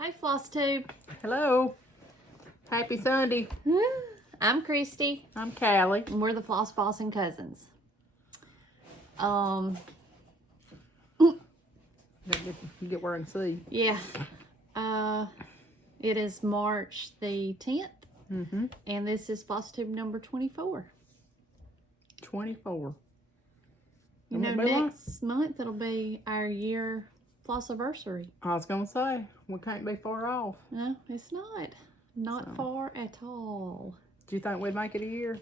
Hey, Flosstube. Hello. Happy Sunday. I'm Christy. I'm Callie. And we're the Floss Bossin cousins. You get where I can see. Yeah. It is March the 10th. Mm-hmm. And this is Flosstube number 24. 24. You know, next month it'll be our year Flossiversary. I was going to say, we can't be far off. No, it's not. Not far at all. Do you think we'd make it a year?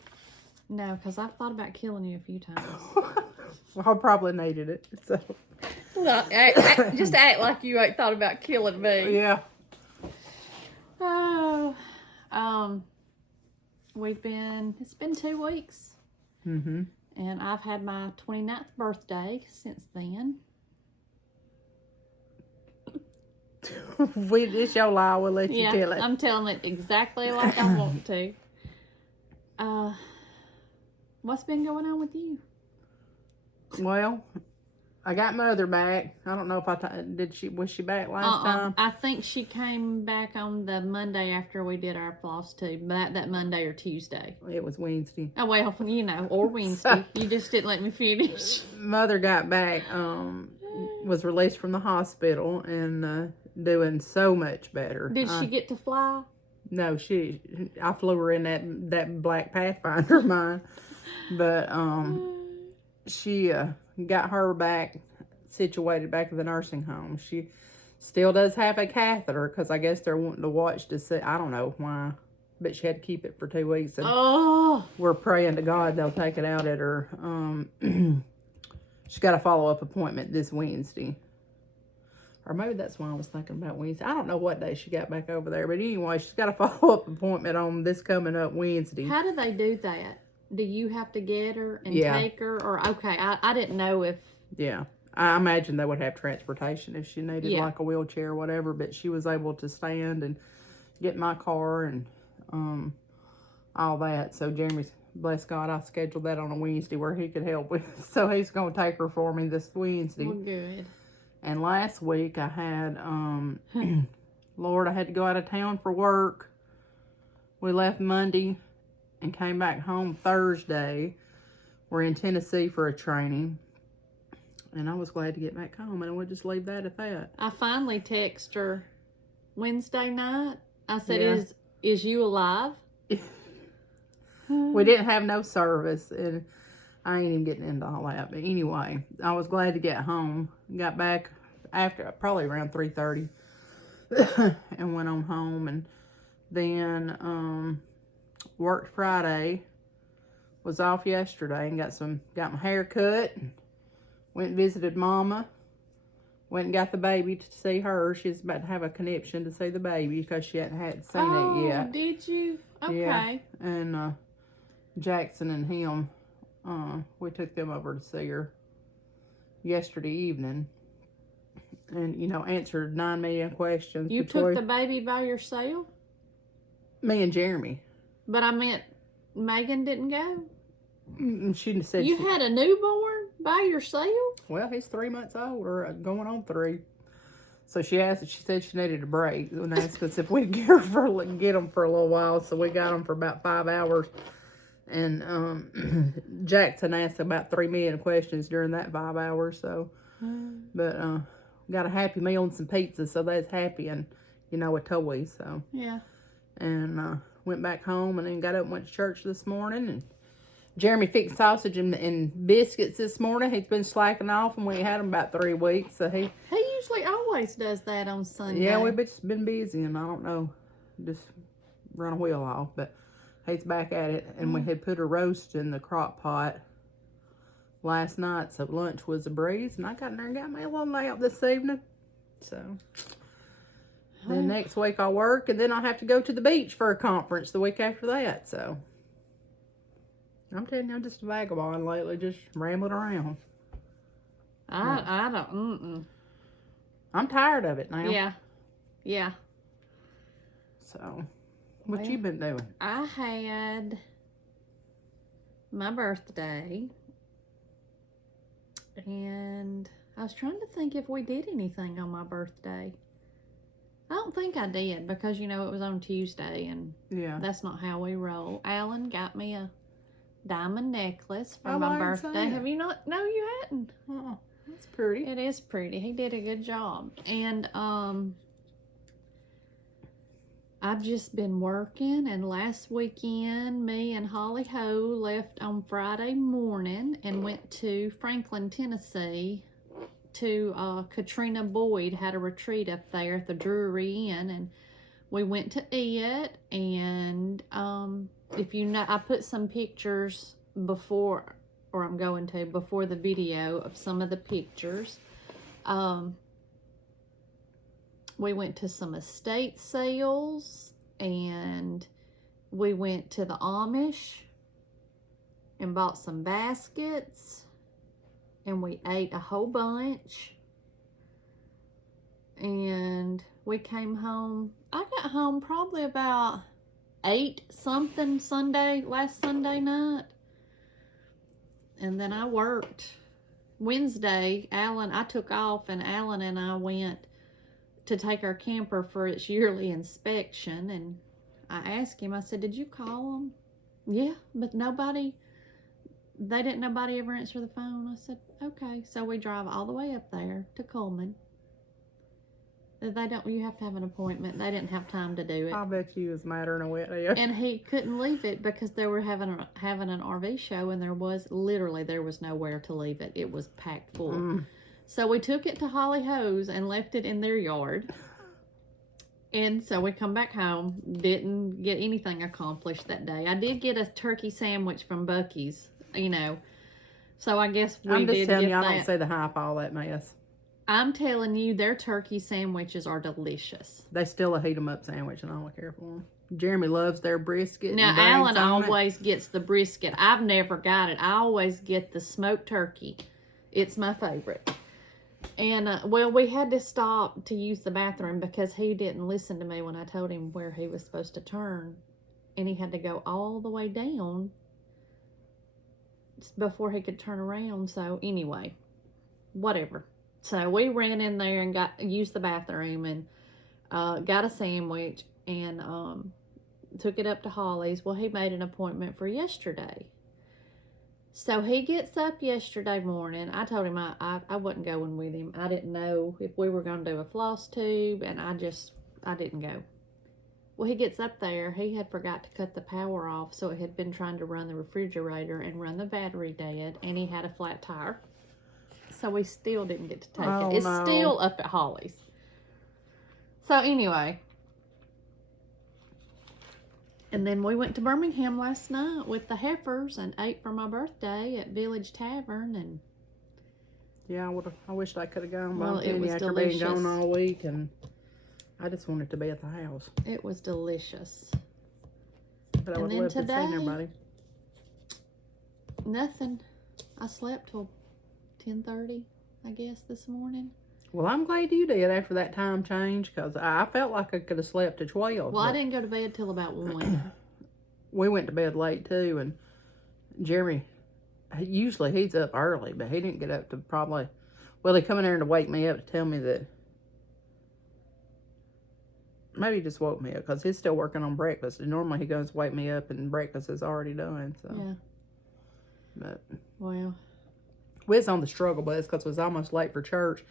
No, because I've thought about killing you a few times. Well, I probably needed it. So. Well, just act like you ain't thought about killing me. Yeah. Oh, it's been 2 weeks. Mm-hmm. And I've had my 29th birthday since then. It's your lie, we'll let you tell it. I'm telling it exactly like I want to. What's been going on with you? Well, I got Mother back. I don't know if was she back last time? I think she came back on the Monday after we did our Flosstube. That Monday or Tuesday. It was Wednesday. Oh, well, you know, or Wednesday. You just didn't let me finish. Mother got back, was released from the hospital and doing so much better. Did she get to fly? No, I flew her in that black Pathfinder of mine. But she got her back situated back at the nursing home. She still does have a catheter because I guess they're wanting to watch to see. I don't know why, but she had to keep it for 2 weeks. And we're praying to God they'll take it out at her. She's got a follow-up appointment this Wednesday. Or maybe that's why I was thinking about Wednesday. I don't know what day she got back over there. But anyway, she's got a follow-up appointment on this coming up Wednesday. How do they do that? Do you have to get her and take her? Or, okay, I didn't know if... Yeah. I imagine they would have transportation if she needed like a wheelchair or whatever. But she was able to stand and get in my car and all that. So Jeremy's, bless God, I scheduled that on a Wednesday where he could help with. So he's going to take her for me this Wednesday. Well, good. And last week I had, Lord, I had to go out of town for work. We left Monday and came back home Thursday. We're in Tennessee for a training. And I was glad to get back home. And we'll just leave that at that. I finally texted her Wednesday night. I said, is you alive? We didn't have no service. And I ain't even getting into all that. But anyway, I was glad to get home. Got back after probably around 3:30 and went on home. And then worked Friday. Was off yesterday and got my hair cut. Went and visited Mama. Went and got the baby to see her. She's about to have a conniption to see the baby because she hadn't seen it yet. Oh, did you? Okay. Yeah. And Jackson and him, we took them over to see her yesterday evening. And, you know, answered 9 million questions. You took the baby by yourself? Me and Jeremy. But I meant Megan didn't go? She said you had a newborn by yourself? Well, he's 3 months old, or going on 3. So she said she needed a break and asked us if we'd get them for a little while. So we got them for about 5 hours. And Jackson asked about 3 million questions during that 5 hours. So, but got a Happy Meal and some pizza, so that's happy, and you know, a toy. So yeah. And went back home and then got up and went to church this morning. And Jeremy fixed sausage and biscuits this morning. He's been slacking off, and we had him about 3 weeks. So he usually always does that on Sunday. Yeah, we've just been busy, and I don't know, just run a wheel off. But he's back at it, and we had put a roast in the crock pot last night, so lunch was a breeze. And I got in there and got me a little nap this evening. So then next week I'll work, and then I'll have to go to the beach for a conference the week after that. So I'm telling you, I'm just a vagabond lately, just rambling around. I don't, I'm tired of it now. Yeah. Yeah. So, what you been doing? I had my birthday, and I was trying to think if we did anything on my birthday. I don't think I did because, you know, it was on Tuesday and Yeah. that's not how we roll. Alan got me a diamond necklace for Oh, my I didn't see birthday. it. Have you not? No, you hadn't. Oh, that's pretty. It is pretty. He did a good job. And I've just been working, and last weekend me and Holly Ho left on Friday morning and went to Franklin, Tennessee to Katrina Boyd had a retreat up there at the Drury Inn, and we went to it. And if you know, I put some pictures before, or I'm going to before the video of some of the pictures. We went to some estate sales, and we went to the Amish and bought some baskets, and we ate a whole bunch, and we came home. I got home probably about 8 something last Sunday night, and then I worked Wednesday. I took off, and Alan and I went to take our camper for its yearly inspection, and I asked him, I said, did you call them? Yeah, but nobody ever answer the phone. I said, okay. So we drive all the way up there to Coleman. You have to have an appointment. They didn't have time to do it. I bet you was madder than a wet day. And he couldn't leave it because they were having an RV show, and there was nowhere to leave it. It was packed full. So we took it to Holly Ho's and left it in their yard. And so we come back home, didn't get anything accomplished that day. I did get a turkey sandwich from Buc-ee's, you know. So I guess we did get that. I'm just telling you, I don't see the hype all that mess. I'm telling you, their turkey sandwiches are delicious. They still a heat 'em up sandwich, and I don't care for them. Jeremy loves their brisket. Now, Alan always gets the brisket. I've never got it. I always get the smoked turkey. It's my favorite. And, well, we had to stop to use the bathroom because he didn't listen to me when I told him where he was supposed to turn. And he had to go all the way down before he could turn around. So, anyway, whatever. So, we ran in there and used the bathroom and got a sandwich and took it up to Holly's. Well, he made an appointment for yesterday. So he gets up yesterday morning. I told him I wasn't going with him. I didn't know if we were going to do a floss tube, and I didn't go. Well, he gets up there. He had forgot to cut the power off, so it had been trying to run the refrigerator and run the battery dead, and he had a flat tire. So we still didn't get to take it. It's still up at Holly's. So anyway. And then we went to Birmingham last night with the heifers and ate for my birthday at Village Tavern. And yeah, I wished I could have gone. Well, it was after delicious. being gone all week, and I just wanted to be at the house. It was delicious. But I would love to see everybody. Nothing. I slept till 10:30, I guess, this morning. Well, I'm glad you did after that time change, because I felt like I could have slept at 12. Well, I didn't go to bed till about 1. We went to bed late, too, and Jeremy, usually he's up early, but he didn't get up to probably, well, he come in there to wake me up to tell me that, maybe he just woke me up, because he's still working on breakfast, and normally he goes wake me up and breakfast is already done, so. Yeah. But, well, we was on the struggle bus, because it was almost late for church.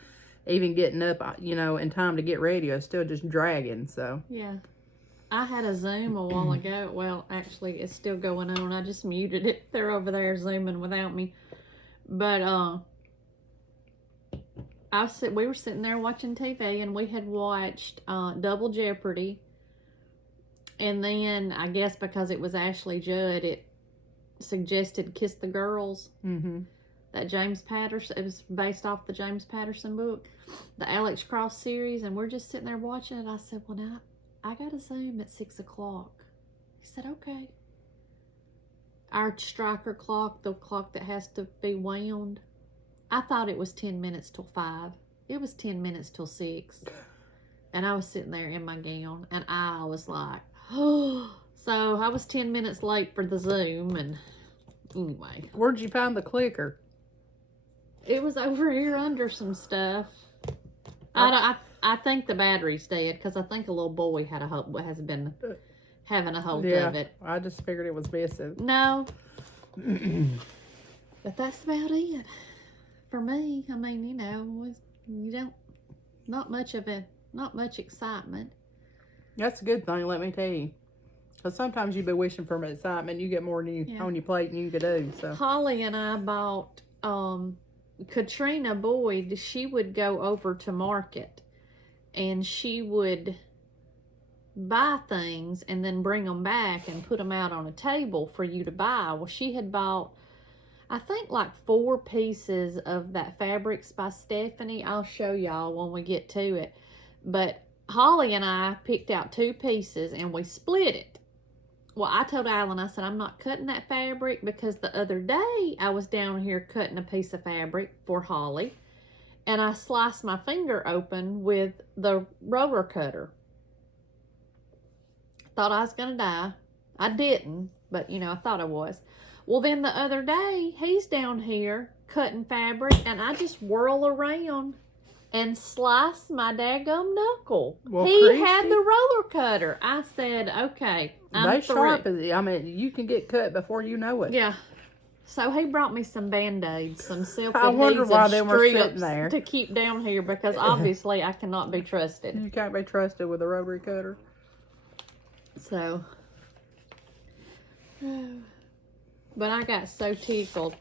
Even getting up, you know, in time to get ready, I was still just dragging, so. Yeah. I had a Zoom a while ago. Well, actually, it's still going on. I just muted it. They're over there Zooming without me. But, we were sitting there watching TV, and we had watched Double Jeopardy. And then, I guess because it was Ashley Judd, it suggested Kiss the Girls. Mm-hmm. That James Patterson, it was based off the James Patterson book, the Alex Cross series, and we're just sitting there watching it. I said, well, now, I got to Zoom at 6 o'clock. He said, okay. Our striker clock, the clock that has to be wound, I thought it was 10 minutes till 5. It was 10 minutes till 6. And I was sitting there in my gown, and I was like, oh. So I was 10 minutes late for the Zoom, and anyway. Where'd you find the clicker? It was over here under some stuff. I I think the battery's dead because I think a little boy has been having a hold of it. I just figured it was missing. No. But that's about it for me. I mean, you know, you don't, not much excitement. That's a good thing, let me tell you. Because sometimes you be wishing for excitement, you get more on your plate than you could do. So Holly and I bought Katrina Boyd. She would go over to market and she would buy things and then bring them back and put them out on a table for you to buy. Well, she had bought, I think, like 4 pieces of that Fabrics by Stephanie. I'll show y'all when we get to it. But Holly and I picked out 2 pieces and we split it. Well, I told Alan, I said, I'm not cutting that fabric because the other day I was down here cutting a piece of fabric for Holly and I sliced my finger open with the roller cutter. Thought I was going to die. I didn't, but you know, I thought I was. Well, then the other day he's down here cutting fabric and I just whirl around and slice my daggum knuckle. Well, he Christy, had the roller cutter. I said, okay, I'm through. Sharp. I mean, you can get cut before you know it. Yeah. So he brought me some Band-Aids, some silk I wonder adhesive why they were sitting strips there to keep down here because obviously I cannot be trusted. You can't be trusted with a rotary cutter. So, but I got so tickled.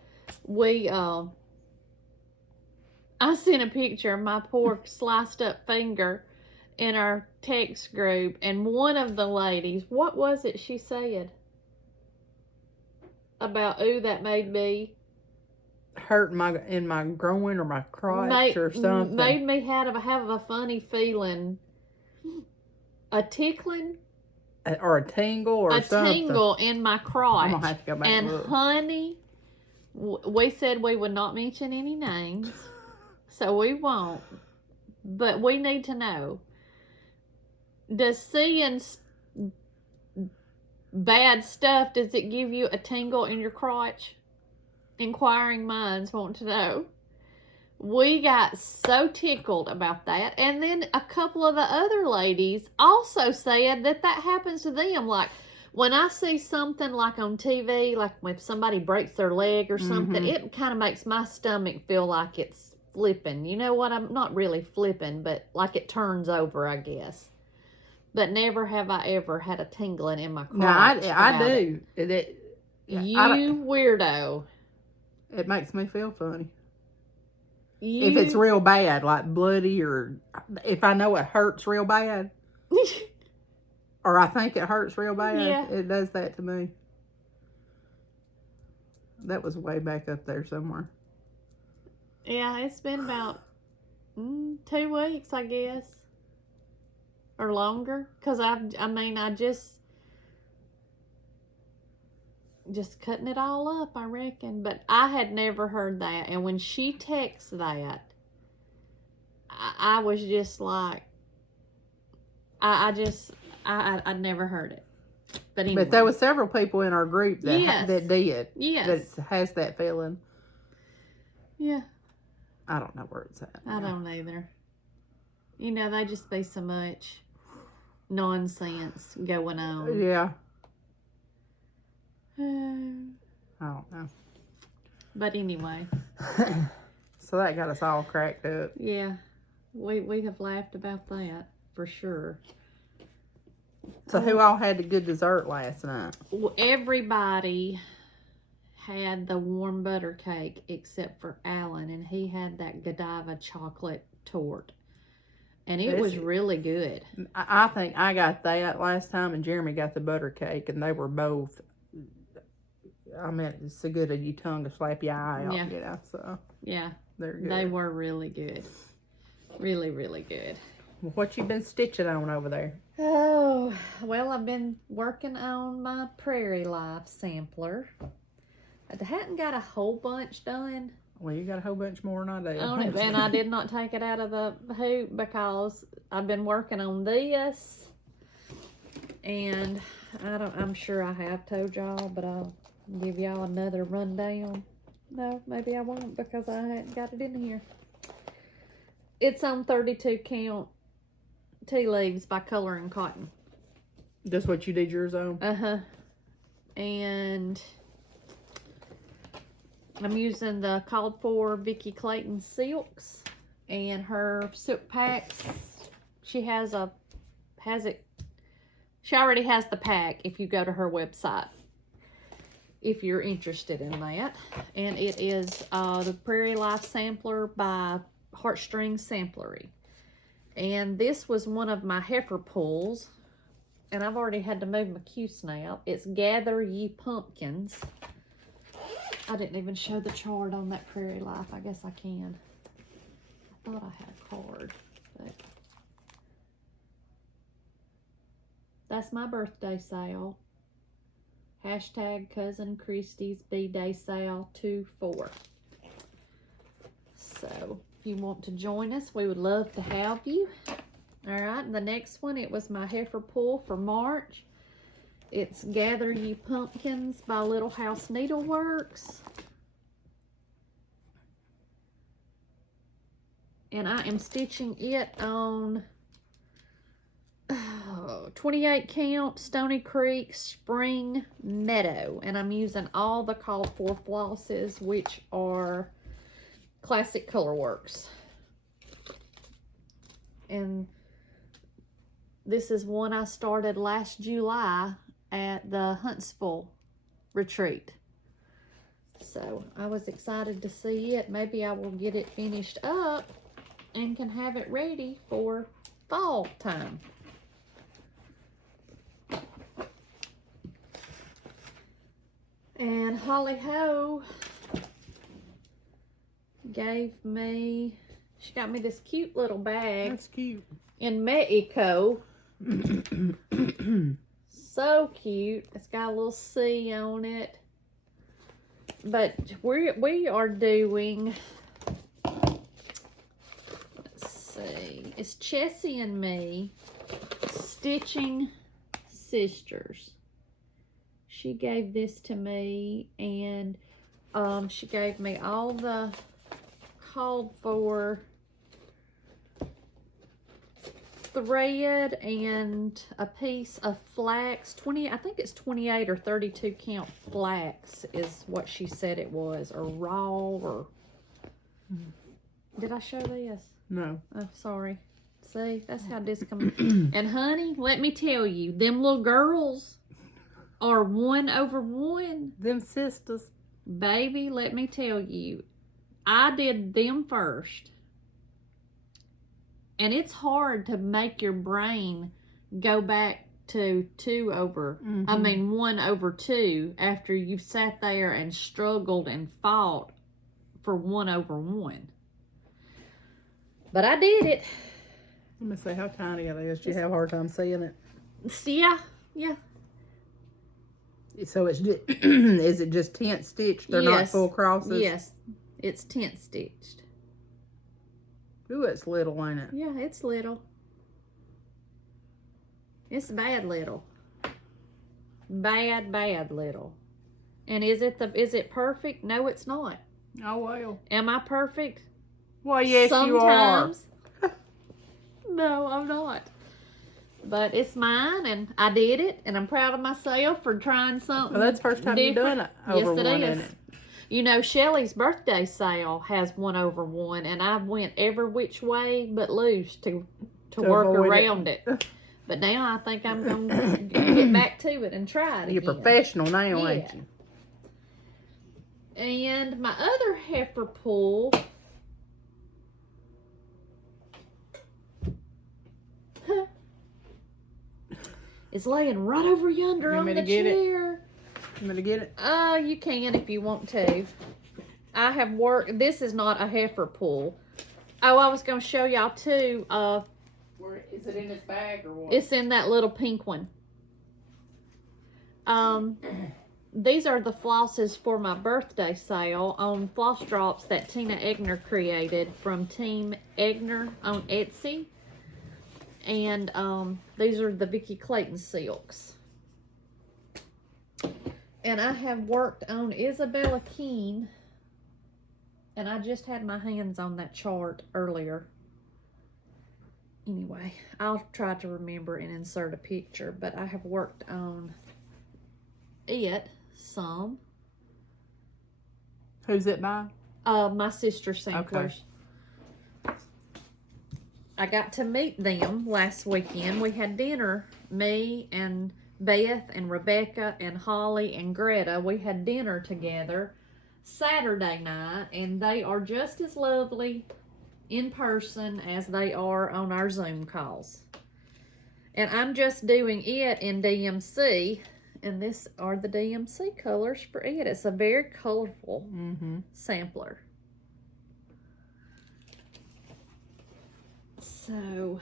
I sent a picture of my poor sliced up finger in our text group, and one of the ladies, what was it she said? About, ooh, that made me hurt in my groin or my crotch or something. Made me have a funny feeling. A tickling? Or a tingle or something. A tingle in my crotch. I'm going to have to go back and look. Honey, we said we would not mention any names. So we won't. But we need to know. Does seeing bad stuff, does it give you a tingle in your crotch? Inquiring minds want to know. We got so tickled about that. And then a couple of the other ladies also said that happens to them. Like when I see something like on TV, like if somebody breaks their leg or something, it kind of makes my stomach feel like it's flipping. You know what? I'm not really flipping, but like it turns over, I guess. But never have I ever had a tingling in my crotch. No, I do. You weirdo. It makes me feel funny. If it's real bad, like bloody, or if I know it hurts real bad, or I think it hurts real bad, it does that to me. That was way back up there somewhere. Yeah, it's been about 2 weeks, I guess. Or longer. Because I just cutting it all up, I reckon. But I had never heard that. And when she texts that, I was just like, I'd never heard it. But anyway. But there was several people in our group that did. Yes. That has that feeling. Yeah. I don't know where it's at. I don't either. You know, they just be so much nonsense going on. Yeah. I don't know. But anyway. So that got us all cracked up. Yeah. We have laughed about that for sure. So who all had the good dessert last night? Well, everybody had the warm butter cake except for Alan, and he had that Godiva chocolate torte. And it was really good. I think I got that last time, and Jeremy got the butter cake, and they were both, I mean, it's so good that your tongue to slap your eye off, you know, so. Yeah. They're good. They were really good. Really, really good. What you been stitching on over there? Oh, well, I've been working on my Prairie Life sampler. I hadn't got a whole bunch done. Well, you got a whole bunch more than I do. On it, and I did not take it out of the hoop because I've been working on this. And I'm sure I have told y'all, but I'll give y'all another rundown. No, maybe I won't because I hadn't got it in here. It's on 32 count Tea Leaves by Color and Cotton. That's what you did yours on? Uh-huh. And I'm using the called for Vicky Clayton silks and her silk packs. She she already has the pack if you go to her website, if you're interested in that. And it is the Prairie Life Sampler by Heartstrings Samplery. And this was one of my heifer pulls, and I've already had to move my Q-snap. It's Gather Ye Pumpkins. I didn't even show the chart on that Prairie Life. I guess I can. I thought I had a card, but that's my birthday sale. Hashtag Cousin Christy's B-Day Sale 24. So if you want to join us, we would love to have you. All right, and the next one, it was my heifer pull for March. It's Gather Ye Pumpkins by Little House Needleworks. And I am stitching it on 28 count Stony Creek Spring Meadow. And I'm using all the called for flosses, which are Classic Colorworks. And this is one I started last July at the Huntsville retreat. So I was excited to see it. Maybe I will get it finished up and can have it ready for fall time. And Holly Ho gave me, she got me this cute little bag. That's cute. In Mexico. So cute. It's got a little C on it. But we are doing, let's see, it's Chessie and me Stitching Sisters. She gave this to me, and she gave me all the called for thread and a piece of flax. I think it's 28 or 32 count flax is what she said it was, or raw, or did I show this? No. Oh, sorry. See, that's how this comes. And honey, let me tell you, them little girls are 1/1. Them sisters. Baby, let me tell you, I did them first. And it's hard to make your brain go back to 1/2 after you've sat there and struggled and fought for 1/1. But I did it. Let me see how tiny it is. Do you have a hard time seeing it? Yeah. So it's just, is it just tent stitched? They're not full crosses? Yes, it's tent stitched. Ooh, it's little, ain't it? Yeah, it's little. It's bad little. Bad little. And is it perfect? No, it's not. Oh, well. Am I perfect? Well, yes, you are. Sometimes. No, I'm not. But it's mine, and I did it, and I'm proud of myself for trying something. Well, that's the first time you've done it over one, isn't it? You know, Shelly's birthday sale has 1/1, and I went every which way but loose to work around it. But now I think I'm going to get back to it and try it You're again. professional now, ain't you? And my other heifer pull, is laying right over yonder on the chair. You want me to get it? You can if you want to. I have worked, this is not a heifer pull. Oh, I was going to show y'all too. Where, is it in this bag or what? It's in that little pink one. These are the flosses for my birthday sale on Floss Drops that Tina Egner created from Team Egner on Etsy. And these are the Vicky Clayton silks. And I have worked on Isabella Keene. And I just had my hands on that chart earlier. Anyway, I'll try to remember and insert a picture, but I have worked on it some. Who's it by? My sister's samplers. Okay. I got to meet them last weekend. We had dinner, me and Beth and Rebecca and Holly and Greta. We had dinner together Saturday night, and they are just as lovely in person as they are on our Zoom calls. And I'm just doing it in DMC, and this are the DMC colors for it. It's a very colorful sampler. So,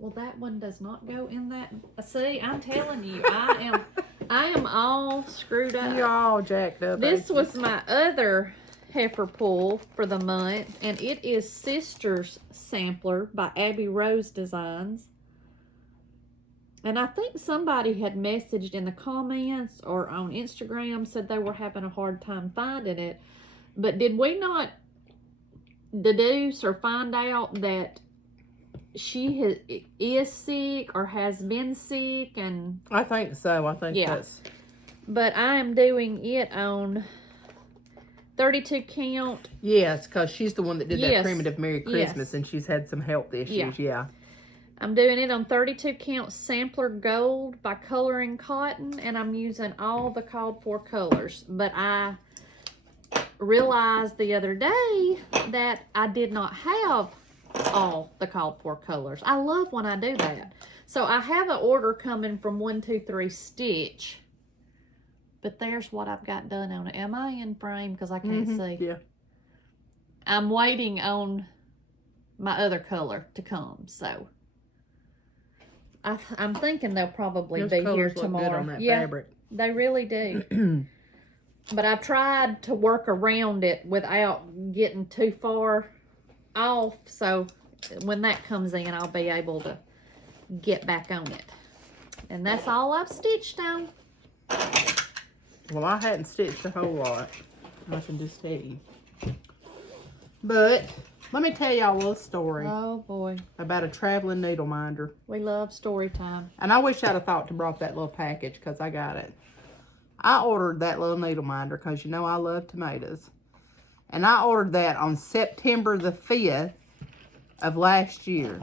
well, that one does not go in that. See, I'm telling you, I am all screwed up. You're all jacked up. This was my other heifer pull for the month, and it is Sister's Sampler by Abby Rose Designs. And I think somebody had messaged in the comments or on Instagram, said they were having a hard time finding it. But did we not deduce or find out that she is sick or has been sick? And I think so. I think that's. But I am doing it on 32 count. Yes, because she's the one that did that primitive Merry Christmas, and she's had some health issues. Yeah. I'm doing it on 32 count Sampler Gold by Coloring Cotton, and I'm using all the called for colors. But I realized the other day that I did not have all the called for colors. I love when I do that. So I have an order coming from 123 Stitch, but there's what I've got done on it. Am I in frame? Because I can't see. Yeah. I'm waiting on my other color to come, so I'm thinking they'll probably be here tomorrow. Look good on that fabric. They really do. But I've tried to work around it without getting too far off, so when that comes in, I'll be able to get back on it. And that's all I've stitched on. Well, I hadn't stitched a whole lot, I can just tell you. But let me tell y'all a little story. Oh boy. About a traveling needle minder. We love story time. And I wish I'd have thought to brought that little package, because I got it. I ordered that little needle minder because you know I love tomatoes. And I ordered that on September the 5th of last year.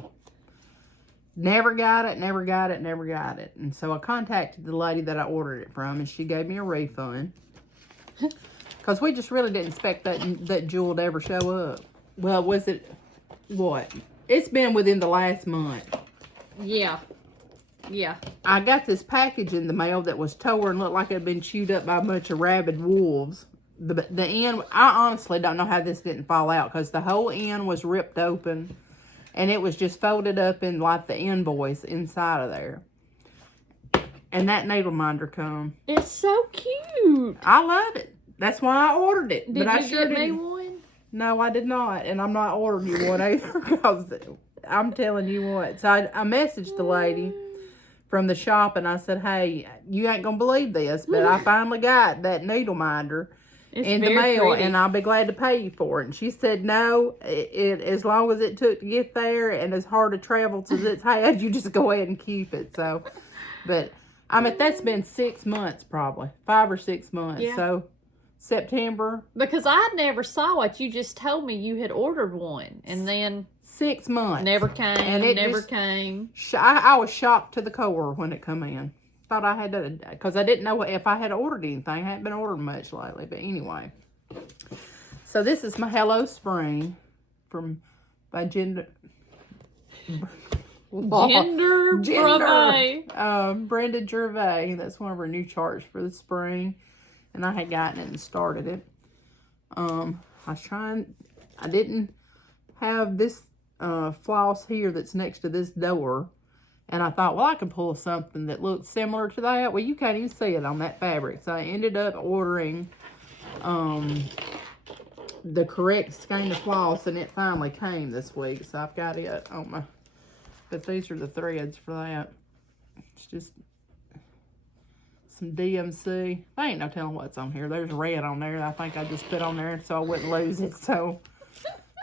Never got it, never got it, never got it. And so I contacted the lady that I ordered it from, and she gave me a refund. Because we just really didn't expect that jewel to ever show up. Well, was it, what? It's been within the last month. Yeah. Yeah. I got this package in the mail that was torn and looked like it had been chewed up by a bunch of rabid wolves. The end, I honestly don't know how this didn't fall out, because the whole end was ripped open and it was just folded up in like the invoice inside of there. And that needle minder come. It's so cute. I love it. That's why I ordered it. Did but you I sure get me didn't. one? No, I did not. And I'm not ordering you one either, because I'm telling you what. So I messaged the lady from the shop and I said, hey, you ain't gonna believe this, but I finally got that needle minder in the mail, and I'll be glad to pay you for it. And she said, no, it as long as it took to get there and as hard a travel as it's had, you just go ahead and keep it. So, but I mean, that's been 6 months, probably 5 or 6 months. Yeah. So September. Because I never saw it. You just told me you had ordered one, and then 6 months. never came. And it never just came. I was shocked to the core when it come in. Thought I had to, because I didn't know if I had ordered anything. I hadn't been ordering much lately, but anyway. So this is my Hello Spring by Brenda Gervais. That's one of her new charts for the spring, and I had gotten it and started it. I didn't have this floss here that's next to this door. And I thought, well, I could pull something that looks similar to that. Well, you can't even see it on that fabric. So I ended up ordering the correct skein of floss, and it finally came this week. So I've got it on my, but these are the threads for that. It's just some DMC. I ain't no telling what's on here. There's red on there. I think I just put on there so I wouldn't lose it. So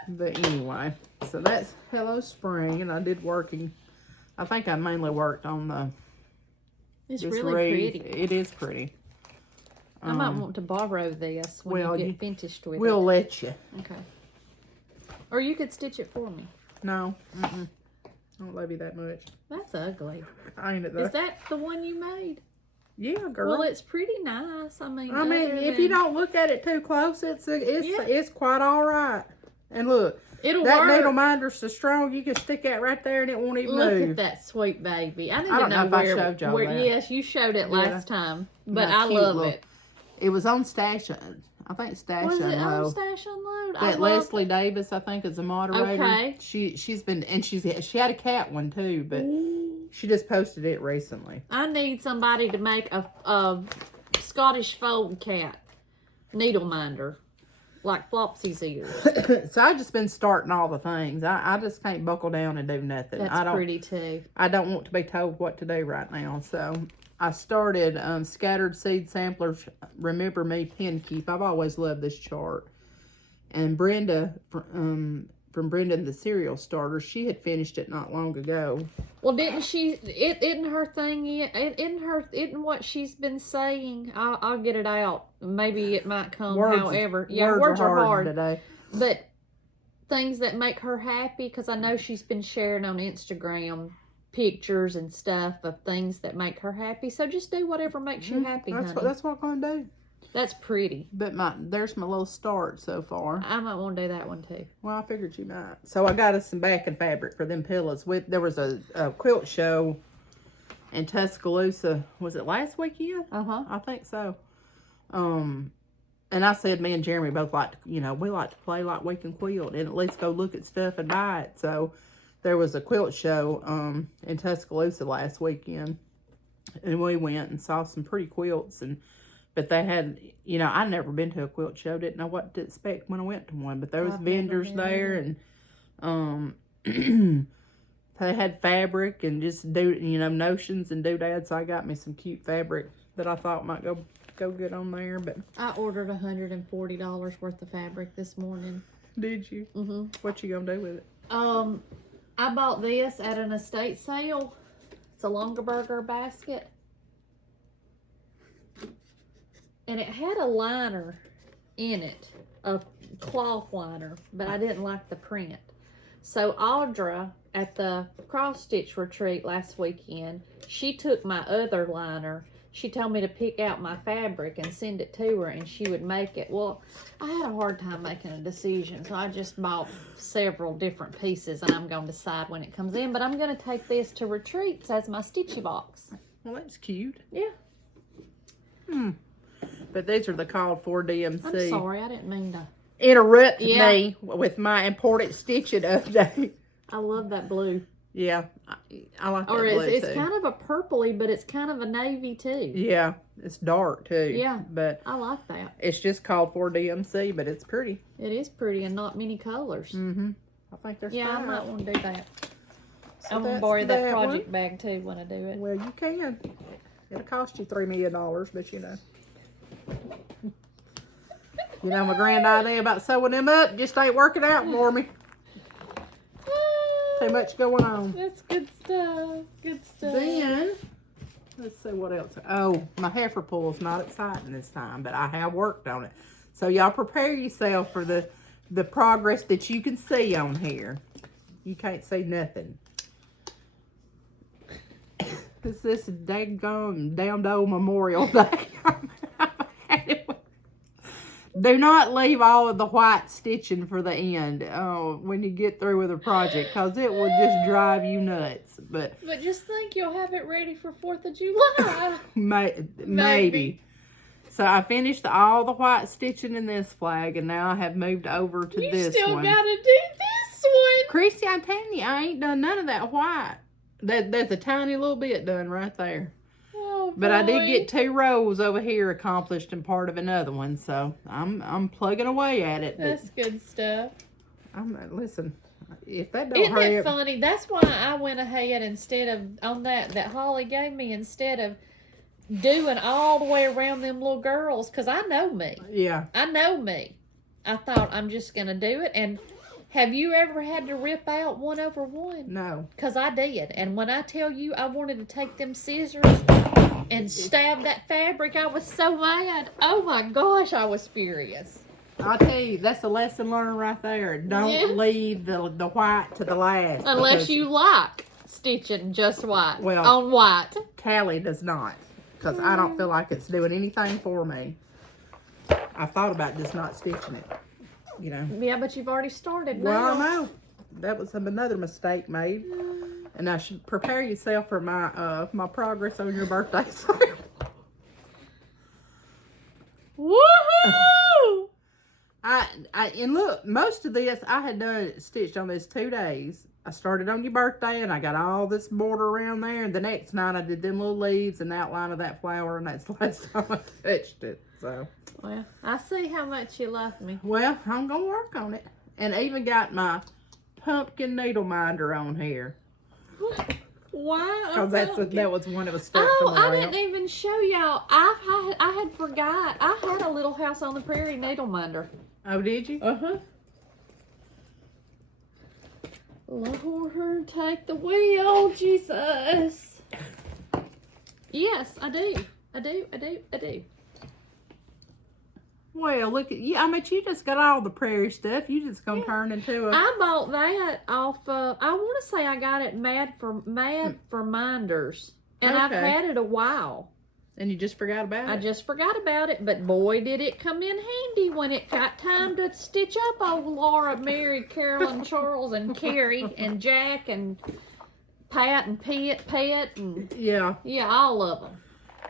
But anyway, so that's Hello Spring, and I did working. I think I mainly worked on the. It's really pretty. It is pretty. I might want to borrow this when you get finished with it. We'll let you. Okay. Or you could stitch it for me. No. I don't love you that much. That's ugly. Ain't it though? Is that the one you made? Yeah, girl. Well, it's pretty nice. I mean, if you don't look at it too close, it's quite all right. And look, that needle minder's so strong you can stick that right there and it won't even move. Look at that sweet baby. I don't know if I showed y'all that. Yes, you showed it last time, but I love it. It was on Stash. I think Stash Was it Unload. on Stash Unload? That Leslie Davis, I think, is a moderator. Okay. She's been, and she had a cat one too, but she just posted it recently. I need somebody to make a Scottish fold cat needle minder, like Flopsy's ears. So I've just been starting all the things. I just can't buckle down and do nothing. That's pretty too. I don't want to be told what to do right now, so I started Scattered Seed Samplers Remember Me Pin Keep. I've always loved this chart. And Brenda, from Brenda and the Cereal Starter, she had finished it not long ago. Well, didn't she? It isn't her thing yet. Isn't what she's been saying. I'll get it out. Maybe it might come. However, words are hard today. But things that make her happy, because I know she's been sharing on Instagram pictures and stuff of things that make her happy. So just do whatever makes you happy, honey. That's what I'm gonna do. That's pretty. But there's my little start so far. I might want to do that one too. Well, I figured you might. So I got us some backing fabric for them pillows. There was a quilt show in Tuscaloosa. Was it last weekend? I think so. And I said me and Jeremy both like to, we like to play like we can quilt and at least go look at stuff and buy it. So there was a quilt show in Tuscaloosa last weekend, and we went and saw some pretty quilts. But they had, I'd never been to a quilt show, didn't know what to expect when I went to one. But there was vendors there, and they had fabric and just notions and doodads. So I got me some cute fabric that I thought might go good on there. But I ordered $140 worth of fabric this morning. Did you? What you gonna do with it? I bought this at an estate sale. It's a Longaberger basket. And it had a liner in it, a cloth liner, but I didn't like the print. So Audra at the cross stitch retreat last weekend, she took my other liner. She told me to pick out my fabric and send it to her and she would make it. Well, I had a hard time making a decision, so I just bought several different pieces and I'm going to decide when it comes in. But I'm going to take this to retreats as my stitchy box. Well, that's cute. Yeah. But these are the called for DMC. I'm sorry, I didn't mean to interrupt me with my important stitching update. I love that blue. Yeah, I like that blue too. It's kind of a purpley, but it's kind of a navy too. Yeah, it's dark too. Yeah, but I like that. It's just called for DMC, but it's pretty. It is pretty and not many colors. I think there's I might want to do that. So I'm going to borrow that project bag too when I do it. Well, you can. It'll cost you $3 million, but my grand idea about sewing them up just ain't working out for me. Too much going on. That's good stuff. Good stuff. Then, let's see what else. Oh, my heifer pull's not exciting this time, but I have worked on it. So y'all prepare yourself for the progress that you can see on here. You can't see nothing. It's this daggone damned old Memorial Day. Do not leave all of the white stitching for the end when you get through with a project, because it will just drive you nuts. But just think you'll have it ready for 4th of July. Maybe. So I finished all the white stitching in this flag, and now I have moved over to this one. You still got to do this one. Christy, I'm telling you, I ain't done none of that white. There's a tiny little bit done right there. But I did get 2 rows over here accomplished and part of another one, so I'm plugging away at it. That's good stuff. Listen, if that don't hurry up. Isn't it funny? That's why I went ahead instead of on that Holly gave me, instead of doing all the way around them little girls, because I know me. Yeah. I know me. I thought I'm just gonna do it, and Have you ever had to rip out 1/1? No. Because I did. And when I tell you I wanted to take them scissors and stab that fabric, I was so mad. Oh my gosh, I was furious. I'll tell you, that's a lesson learned right there. Don't leave the white to the last. Unless you like stitching just white. Well, on white. Callie does not. Because I don't feel like it's doing anything for me. I thought about just not stitching it. You know. Yeah, but you've already started now. Well, I know. That was another mistake made. And I should prepare yourself for my progress on your birthday sale. Woohoo! And look, most of this I had done stitched on this 2 days. I started on your birthday and I got all this border around there, and the next night I did them little leaves and the outline of that flower, and that's the last time I touched it. So well, I see how much you love me. Well, I'm gonna work on it. And I even got my pumpkin needle minder on here. Why? Because that was one that was stuck Oh, somewhere I else. didn't even show y'all. I had forgot. I had a Little House on the Prairie needle minder. Oh, did you? Uh-huh. Lord, take the wheel, Jesus. Yes, I do. I do. Well, look at you. I mean, you just got all the prairie stuff. You just gonna turn into a... I bought that off I want to say I got it Mad for Minders. And I've Okay. had it a while. And you just forgot about it? I just forgot about it, but boy, did it come in handy when it got time to stitch up old Laura, Mary, Carolyn, Charles, and Kari, and Jack, and Pat, and Pet, and Yeah. all of them.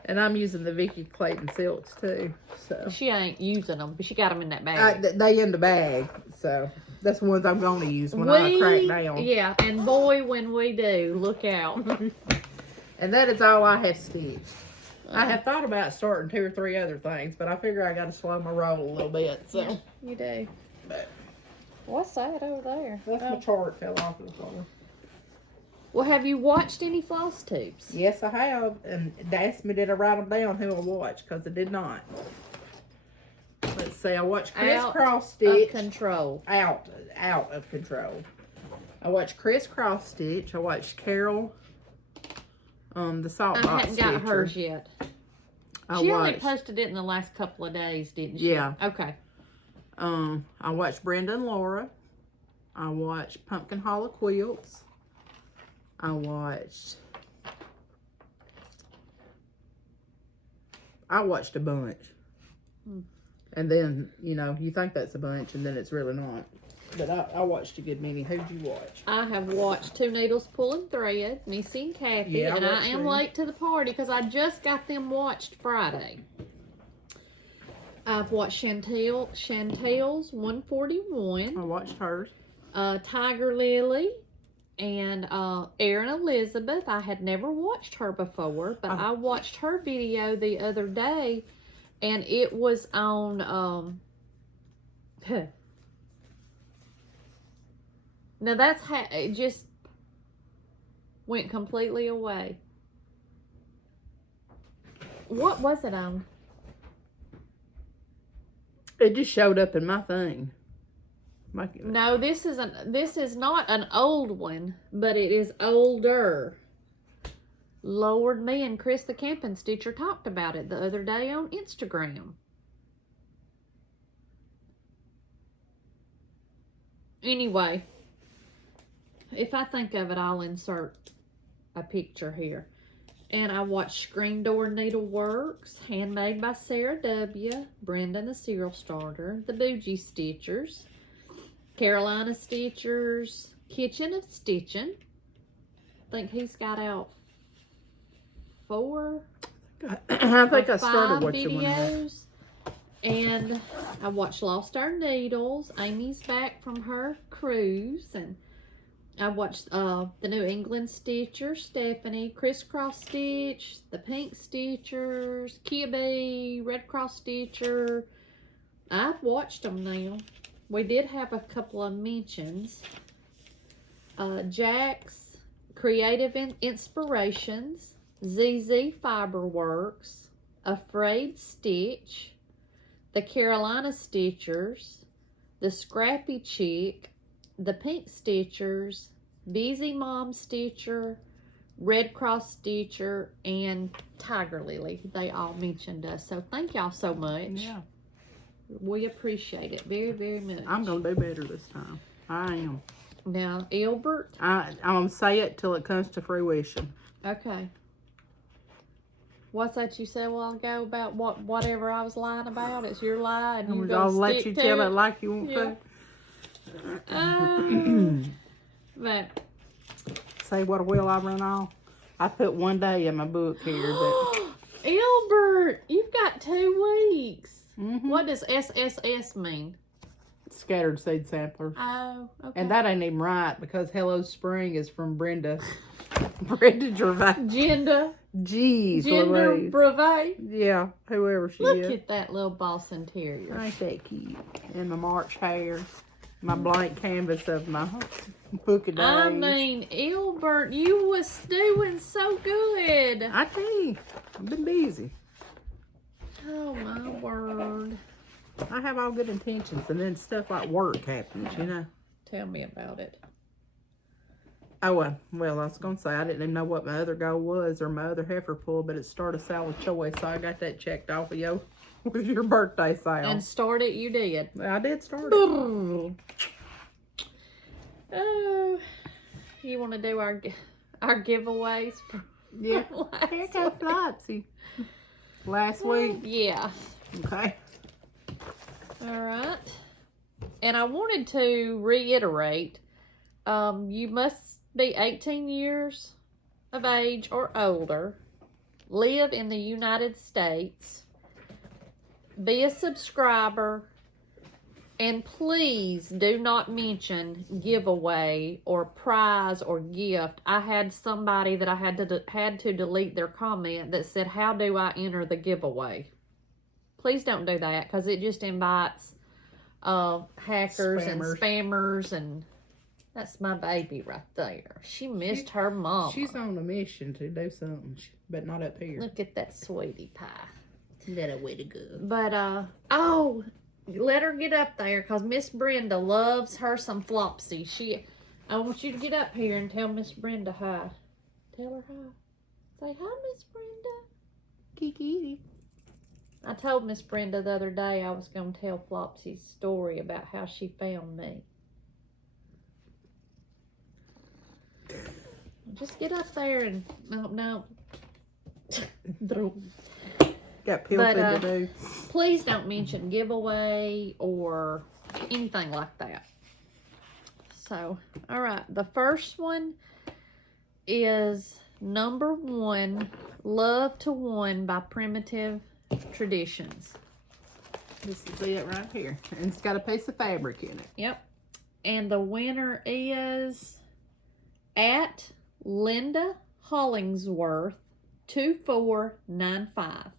And I'm using the Vicky Clayton silks too. So She ain't using them, but she got them in that bag. they in the bag. So that's the ones I'm going to use when I crack down. Yeah, and boy, when we do, look out. And that is all I have stitched. I have thought about starting 2 or 3 other things, but I figure I got to slow my roll a little bit. So Yeah, you do. But What's that over there? that's my chart fell off the floor. Well, have you watched any Flosstubes? Yes, I have. And they asked me, did I write them down who I watched? Because I did not. Let's see. I watched Crisscross Stitch. Of control. Out of control. I watched Crisscross Stitch. I watched Carol. The Saltbox I hadn't got Stitcher. hers yet. I She only watched. posted it in the last couple of days, didn't she? Yeah. Okay. I watched Brenda and Laura. I watched Pumpkin Hollow Quilts. I watched a bunch. And then, you know, you think that's a bunch, and then it's really not. But I watched a good many. Who'd you watch? I have watched Two Needles Pulling Thread, Missy and Kathy, Yeah, and I watched am them. late to the party because I just got them watched Friday. I've watched Chantelles 141, I watched hers. Tiger Lily, and Erin Elizabeth. I had never watched her before, but I watched her video the other day, and it was on now that's how it just went completely away. What was it on? It just showed up in my thing. No, this is not an old one, but it is older. Lord, me and Chris the Camping Stitcher talked about it the other day on Instagram. Anyway, if I think of it, I'll insert a picture here. And I watched Screen Door Needleworks, Handmade by Sarah W., Brenda and the Serial Starter, the Bougie Stitchers, Carolina Stitchers, Kitchen of Stitching. I think he's got out 4 I think I or started 5 watching one of those. videos. And I watched Lost Our Needles. Amy's back from her cruise. And I watched the New England Stitcher, Stephanie, Crisscross Stitch, the Pink Stitchers, Kia B, Red Cross Stitcher. I've watched them now. We did have a couple of mentions. Jack's Creative Inspirations, ZZ Fiberworks, Afraid Stitch, the Carolina Stitchers, the Scrappy Chick, the Pink Stitchers, Busy Mom Stitcher, Red Cross Stitcher, and Tiger Lily. They all mentioned us. So thank y'all so much. Yeah. We appreciate it very, very much. I'm going to do better this time. I am. Now, Illbert. I'm going to say it till it comes to fruition. Okay. What's that you said a while ago about whatever I was lying about? It's your lie, and you're going to let you tell it like you want to. But say what will I run off? I put 1 day in my book here. That... Illbert, you've got 2 weeks. Mm-hmm. What does SSS mean? Scattered seed samplers. Oh, okay. And that ain't even right because Hello Spring is from Brenda. Brenda Gervais. Genda. Jeez, Gender Louise. Brevet. Yeah, whoever she Look is. at that little Bossin terrier. Ain't that cute? And my March hair. My blank canvas of my book of days. I mean, Illbert, you was doing so good. I tell you, I've been busy. Oh, my word. I have all good intentions, and then stuff like work happens, you know. Tell me about it. Oh, well, I was going to say, I didn't even know what my other goal was or my other heifer pull, but it's start a salad choice, so I got that checked off of you with your birthday sale. And start it, you did. I did start it. Oh, you want to do our giveaways? For Yeah. Here goes Flossie. Last week. Yeah. Okay. All right. And I wanted to reiterate, you must be 18 years of age or older, live in the United States, be a subscriber, and please do not mention giveaway or prize or gift. I had somebody that I had to delete their comment that said, "How do I enter the giveaway?" Please don't do that because it just invites hackers and spammers, and that's my baby right there. She missed her mama. She's on a mission to do something, but not up here. Look at that sweetie pie. That a way to go. But, oh, let her get up there because Miss Brenda loves her some Flopsy. I want you to get up here and tell Miss Brenda hi. Tell her hi. Say hi, Miss Brenda. Kiki. I told Miss Brenda the other day I was going to tell Flopsy's story about how she found me. Just get up there and, no. Got pills to do. Please don't mention giveaway or anything like that. So, all right. The first one is number 1, Love to One by Primitive Traditions. This is it right here. And it's got a piece of fabric in it. Yep. And the winner is at Linda Hollingsworth 2495.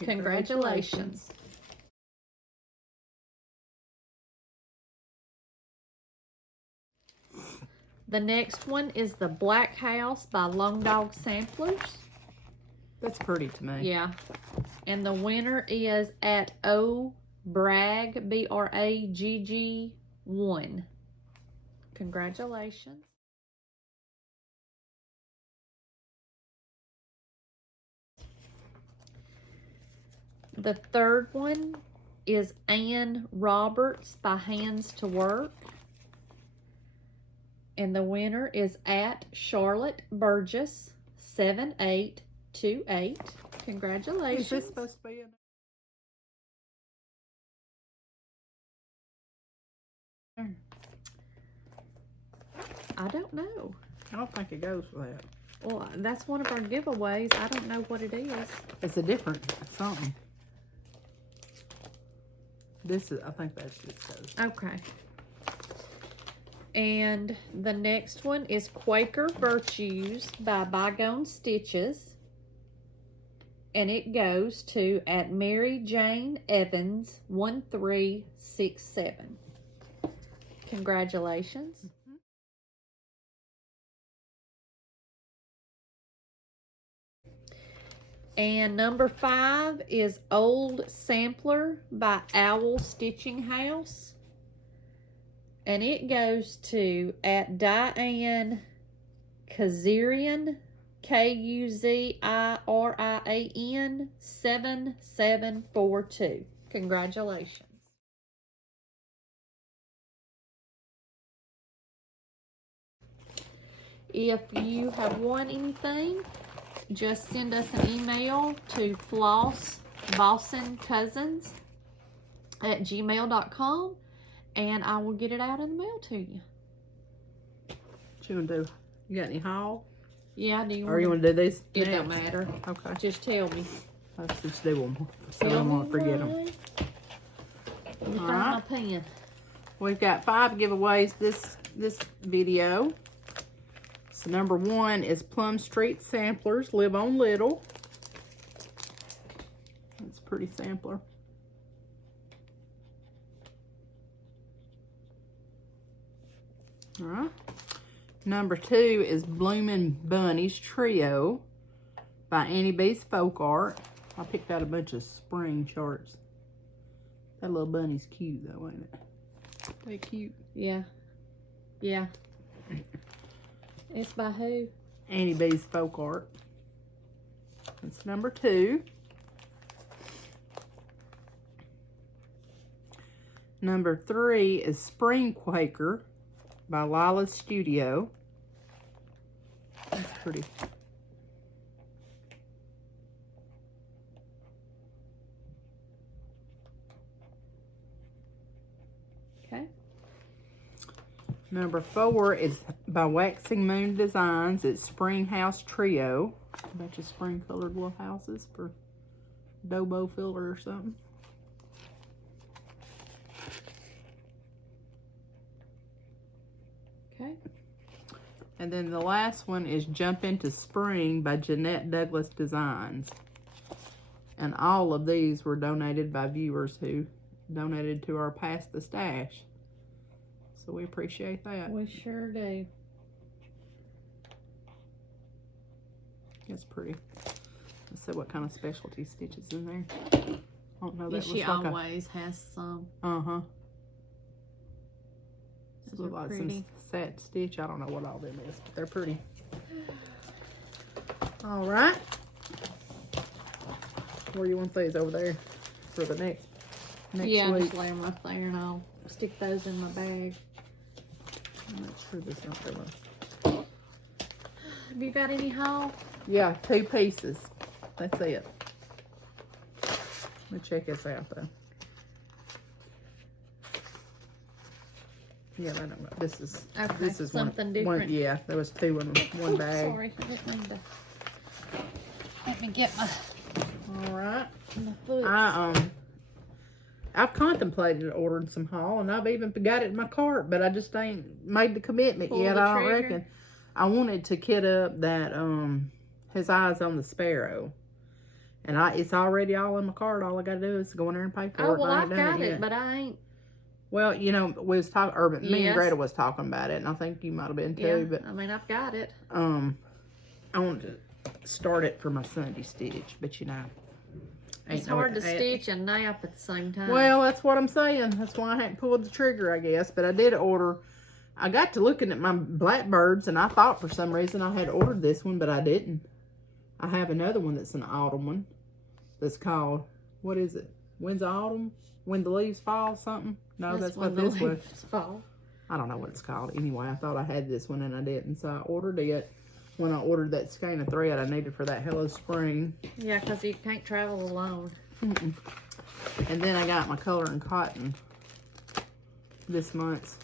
Congratulations. The next one is The Black House by Long Dog Samplers. That's pretty to me. Yeah. And the winner is at O Bragg, BRAGG 1. Congratulations. The third one is Ann Roberts by Hands to Work. And the winner is at Charlotte Burgess 7828. Congratulations. Is this supposed to be in? I don't know. I don't think it goes for that. Well, that's one of our giveaways. I don't know what it is. It's a different something. This is, I think that's just those. Okay. And the next one is Quaker Virtues by Bygone Stitches. And it goes to at Mary Jane Evans 1367. Congratulations. And number 5 is Old Sampler by Owl Stitching House. And it goes to at Diane Kazirian, Kuzirian 7742. Congratulations. If you have won anything, just send us an email to flossbossincousins@gmail.com and I will get it out in the mail to you. What you gonna do? You got any haul? Yeah, do you Or you want to do these? It don't matter. Okay. Just tell me. Let's just do them. So I Tell don't me want to forget them. what. Let me All throw right. my pen. We've got 5 giveaways this video. So number 1 is Plum Street Samplers, Live on Little. That's a pretty sampler. All right. Number 2 is Bloomin' Bunnies Trio by Annie B's Folk Art. I picked out a bunch of spring charts. That little bunny's cute though, ain't it? They cute. Yeah. Yeah. It's by who? Annie B's Folk Art. That's number 2. Number 3 is Spring Quaker by Lila's Studio. That's pretty. Okay. Number 4 is by Waxing Moon Designs. It's Spring House Trio. A bunch of spring colored little houses for Dobo filler or something. Okay. And then the last one is Jump Into Spring by Jeanette Douglas Designs. And all of these were donated by viewers who donated to our Pass the Stash. So we appreciate that. We sure do. It's pretty. Let's see what kind of specialty stitches in there. I don't know. That Yeah, she looks like always has some. Uh-huh. Those Look are like pretty. some satin stitch. I don't know what all them is, but they're pretty. All right. Where you want these? Over there for the next Yeah, week. just lay them up there and I'll stick those in my bag. I'm not sure this not there much. Have you got any haul? Yeah, 2 pieces. That's it. Let me check this out though. Yeah, I don't know. This is Okay, something different. One, yeah, there was 2 in one Oops, bag. Sorry, I didn't mean to. Let me get my All right. foot. I've contemplated ordering some haul, and I've even got it in my cart, but I just ain't made the commitment Pull yet. the I don't trigger. reckon. I wanted to kit up that His Eyes on the Sparrow, and it's already all in my cart. All I got to do is go in there and pay for Oh, it. well, and I I've ain't done got it it, yet. but I ain't. Well, you know, we was talking, or me and Yes. Greta was talking about it, and I think you might have been too. Yeah, But I mean, I've got it. I wanted to start it for my Sunday stitch, but you know. It's hard to stitch and nap at the same time. Well, that's what I'm saying. That's why I hadn't pulled the trigger, I guess. But I did order. I got to looking at my blackbirds, and I thought for some reason I had ordered this one, but I didn't. I have another one that's an autumn one. That's called, what is it? When's autumn? When the leaves fall, something? No, that's what this was. Fall. I don't know what it's called. Anyway, I thought I had this one, and I didn't. So I ordered it. When I ordered that skein of thread I needed for that Hello Spring. Yeah, because you can't travel alone. And then I got my Color and Cotton this month's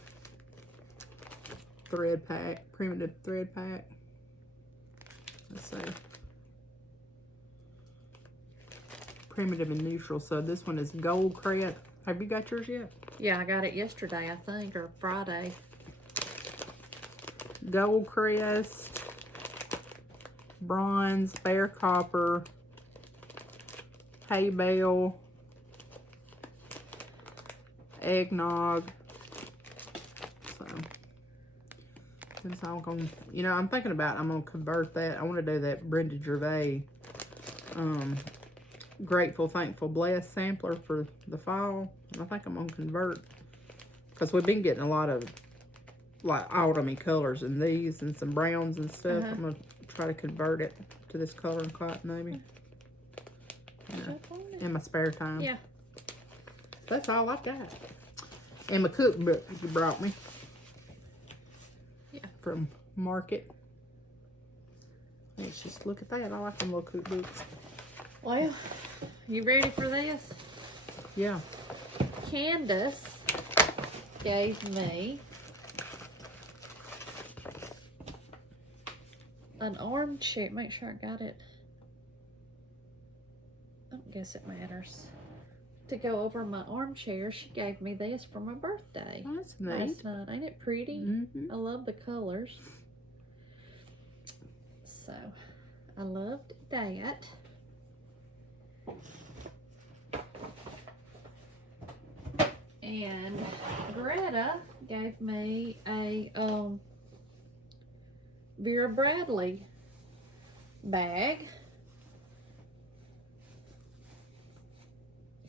thread pack, primitive thread pack. Let's see. Primitive and neutral. So this one is Gold Crest. Have you got yours yet? Yeah, I got it yesterday, I think, or Friday. Gold Crest, Bronze, Bear Copper, Hay Bale, Eggnog. So it's all going. You know, I'm thinking about. I'm gonna convert that. I want to do that Brenda Gervais, Grateful, Thankful, Blessed sampler for the fall. And I think I'm gonna convert Because we've been getting a lot of like autumny colors in these and some browns and stuff. I'm going to try to convert it to this color and cotton maybe. In my spare time. Yeah. That's all I got. And my cookbook you brought me. Yeah. From Market. Let's just look at that. I like them little cookbooks. Well, you ready for this? Yeah. Candace gave me an armchair. Make sure I got it. I don't guess it matters. To go over my armchair, she gave me this for my birthday. Oh, that's neat. Last night. Ain't it pretty? Mm-hmm. I love the colors. So, I loved that. And Greta gave me a Vera Bradley bag.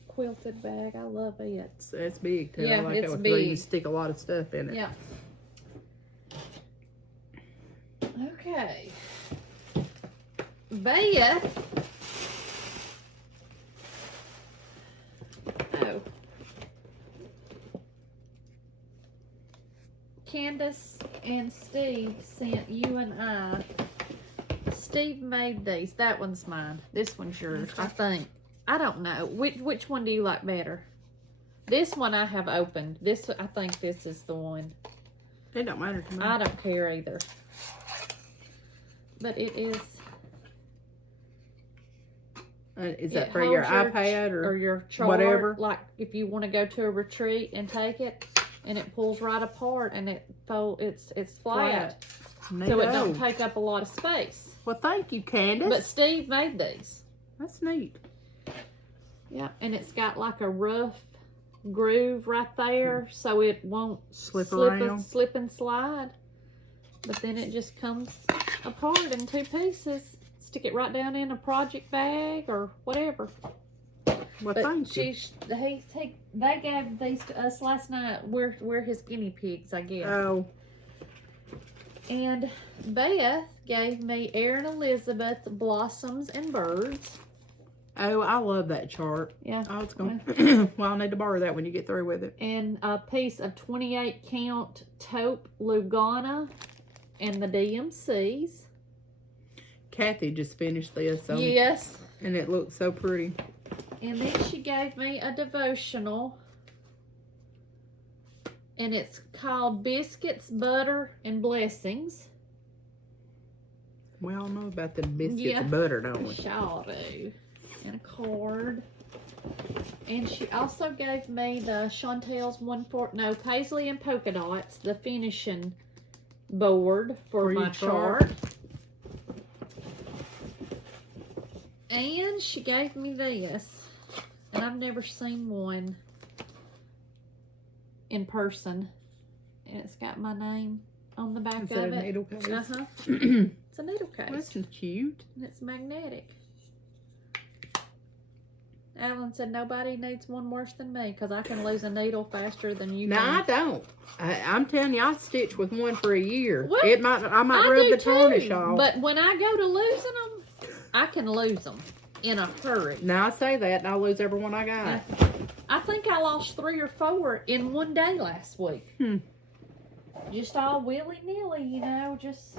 Quilted bag. I love it. It's big too. Yeah, I like it's it. You big. can stick a lot of stuff in it. Yeah. Okay. Beth. Oh. Candace and Steve sent you and I. Steve made these. That one's mine. This one's yours, I think. I don't know. Which one do you like better? This one I have opened. This, I think this is the one. It don't matter to me. I don't care either. But it is. Is that for your iPad or your chart? whatever? Like if you want to go to a retreat and take it, and it pulls right apart and it's flat. So it don't take up a lot of space. Well, thank you, Candace. But Steve made these. That's neat. Yeah, and it's got like a rough groove right there, so it won't slip and slide. But then it just comes apart in two pieces. Stick it right down in a project bag or whatever. Well, thank you. They gave these to us last night. We're his guinea pigs, I guess. Oh. And Beth gave me Erin Elizabeth Blossoms and Birds. Oh, I love that chart. Yeah. Oh, it's going. Well, I'll need to borrow that when you get through with it. And a piece of 28 count taupe Lugana and the DMCs. Kathy just finished this. Yes. And it looks so pretty. And then she gave me a devotional. And it's called Biscuits, Butter, and Blessings. We all know about the biscuits and butter, don't we? Sure do. And a card. And she also gave me the Chantelles Paisley and Polka Dots, the finishing board for my chart. And she gave me this. And I've never seen one in person. And it's got my name on the back of it. A needle case? Uh-huh. It's a needle case. That's cute. And it's magnetic. Alan said nobody needs one worse than me because I can lose a needle faster than you No, can. I don't. I'm telling you, I stitch with one for a year. Well, I might rub the tarnish off. But when I go to losing them, I can lose them in a hurry. Now I say that, and I'll lose every one I got. I think I lost 3 or 4 in one day last week. Just all willy-nilly, you know, just...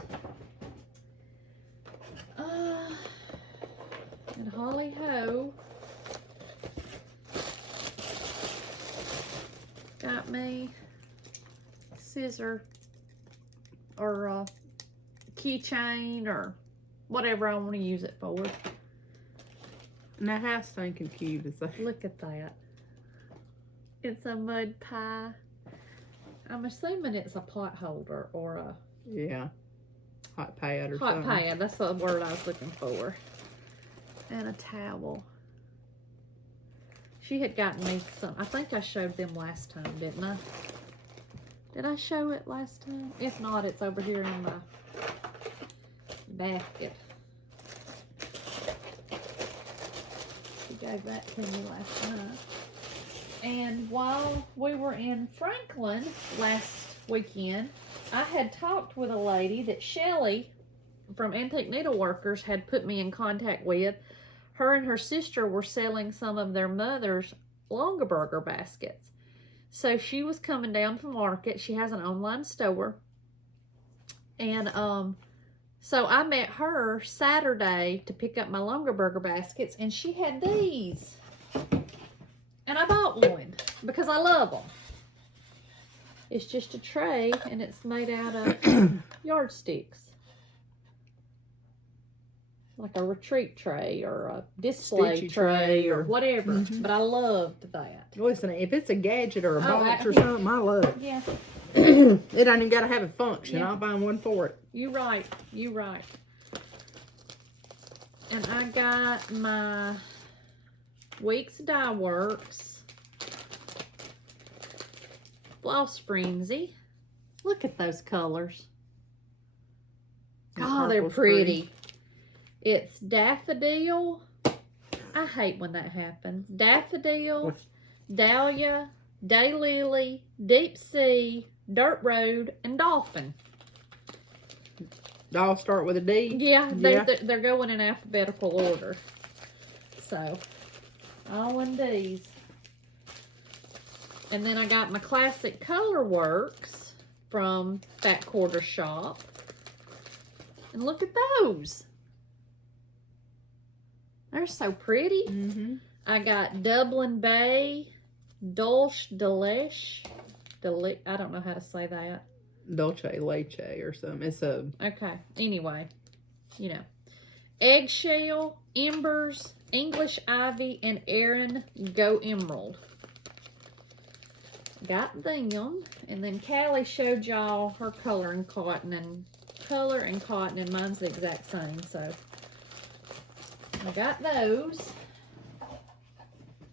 and Holly Ho got me scissor or keychain or whatever I want to use it for. Now how stinking cute is that? Look at that. It's a mud pie. I'm assuming it's a pot holder or a... Yeah. Hot pad or something. Hot pad, that's the word I was looking for. And a towel. She had gotten me some. I think I showed them last time, didn't I? Did I show it last time? If not, it's over here in my basket. She gave that to me last night. And while we were in Franklin last weekend, I had talked with a lady that Shelly from Antique Needleworkers had put me in contact with. Her and her sister were selling some of their mother's Longaberger baskets. So she was coming down from market. She has an online store. And so I met her Saturday to pick up my Longaberger baskets, and she had these. And I bought one because I love them. It's just a tray, and it's made out of yardsticks. Like a retreat tray or a display Stitchy tray or whatever. Mm-hmm. But I loved that. Listen, if it's a gadget or a box or something, I love it. Yeah. It ain't even got to have a function. Yeah. I'll find one for it. You right. You right. And I got my Weeks Dye Works Floss Frenzy. Look at those colors. Oh, they're pretty. It's daffodil. I hate when that happens. Daffodil, dahlia, daylily, deep sea, dirt road, and dolphin. They all start with a D? Yeah, they're going in alphabetical order. So, all in D's. And then I got my classic color works from Fat Quarter Shop. And look at those. They're so pretty. Mm-hmm. I got Dublin Bay, Dolce Delish. I don't know how to say that. Dolce Leche or something. It's a... Okay. Anyway, you know. Eggshell, Embers, English Ivy, and Erin Go Emerald. Got them. And then Callie showed y'all her color and cotton, and mine's the exact same, so I got those.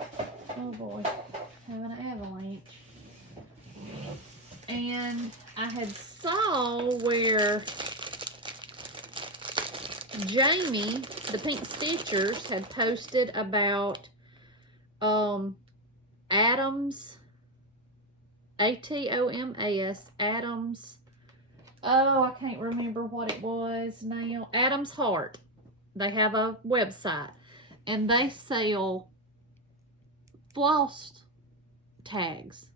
Oh boy, having an avalanche. And I had saw where Jamie, the Pink Stitchers, had posted about Adams, A-T-O-M-A-S, Adams, oh, I can't remember what it was now, Adams Heart. They have a website, and they sell floss tags,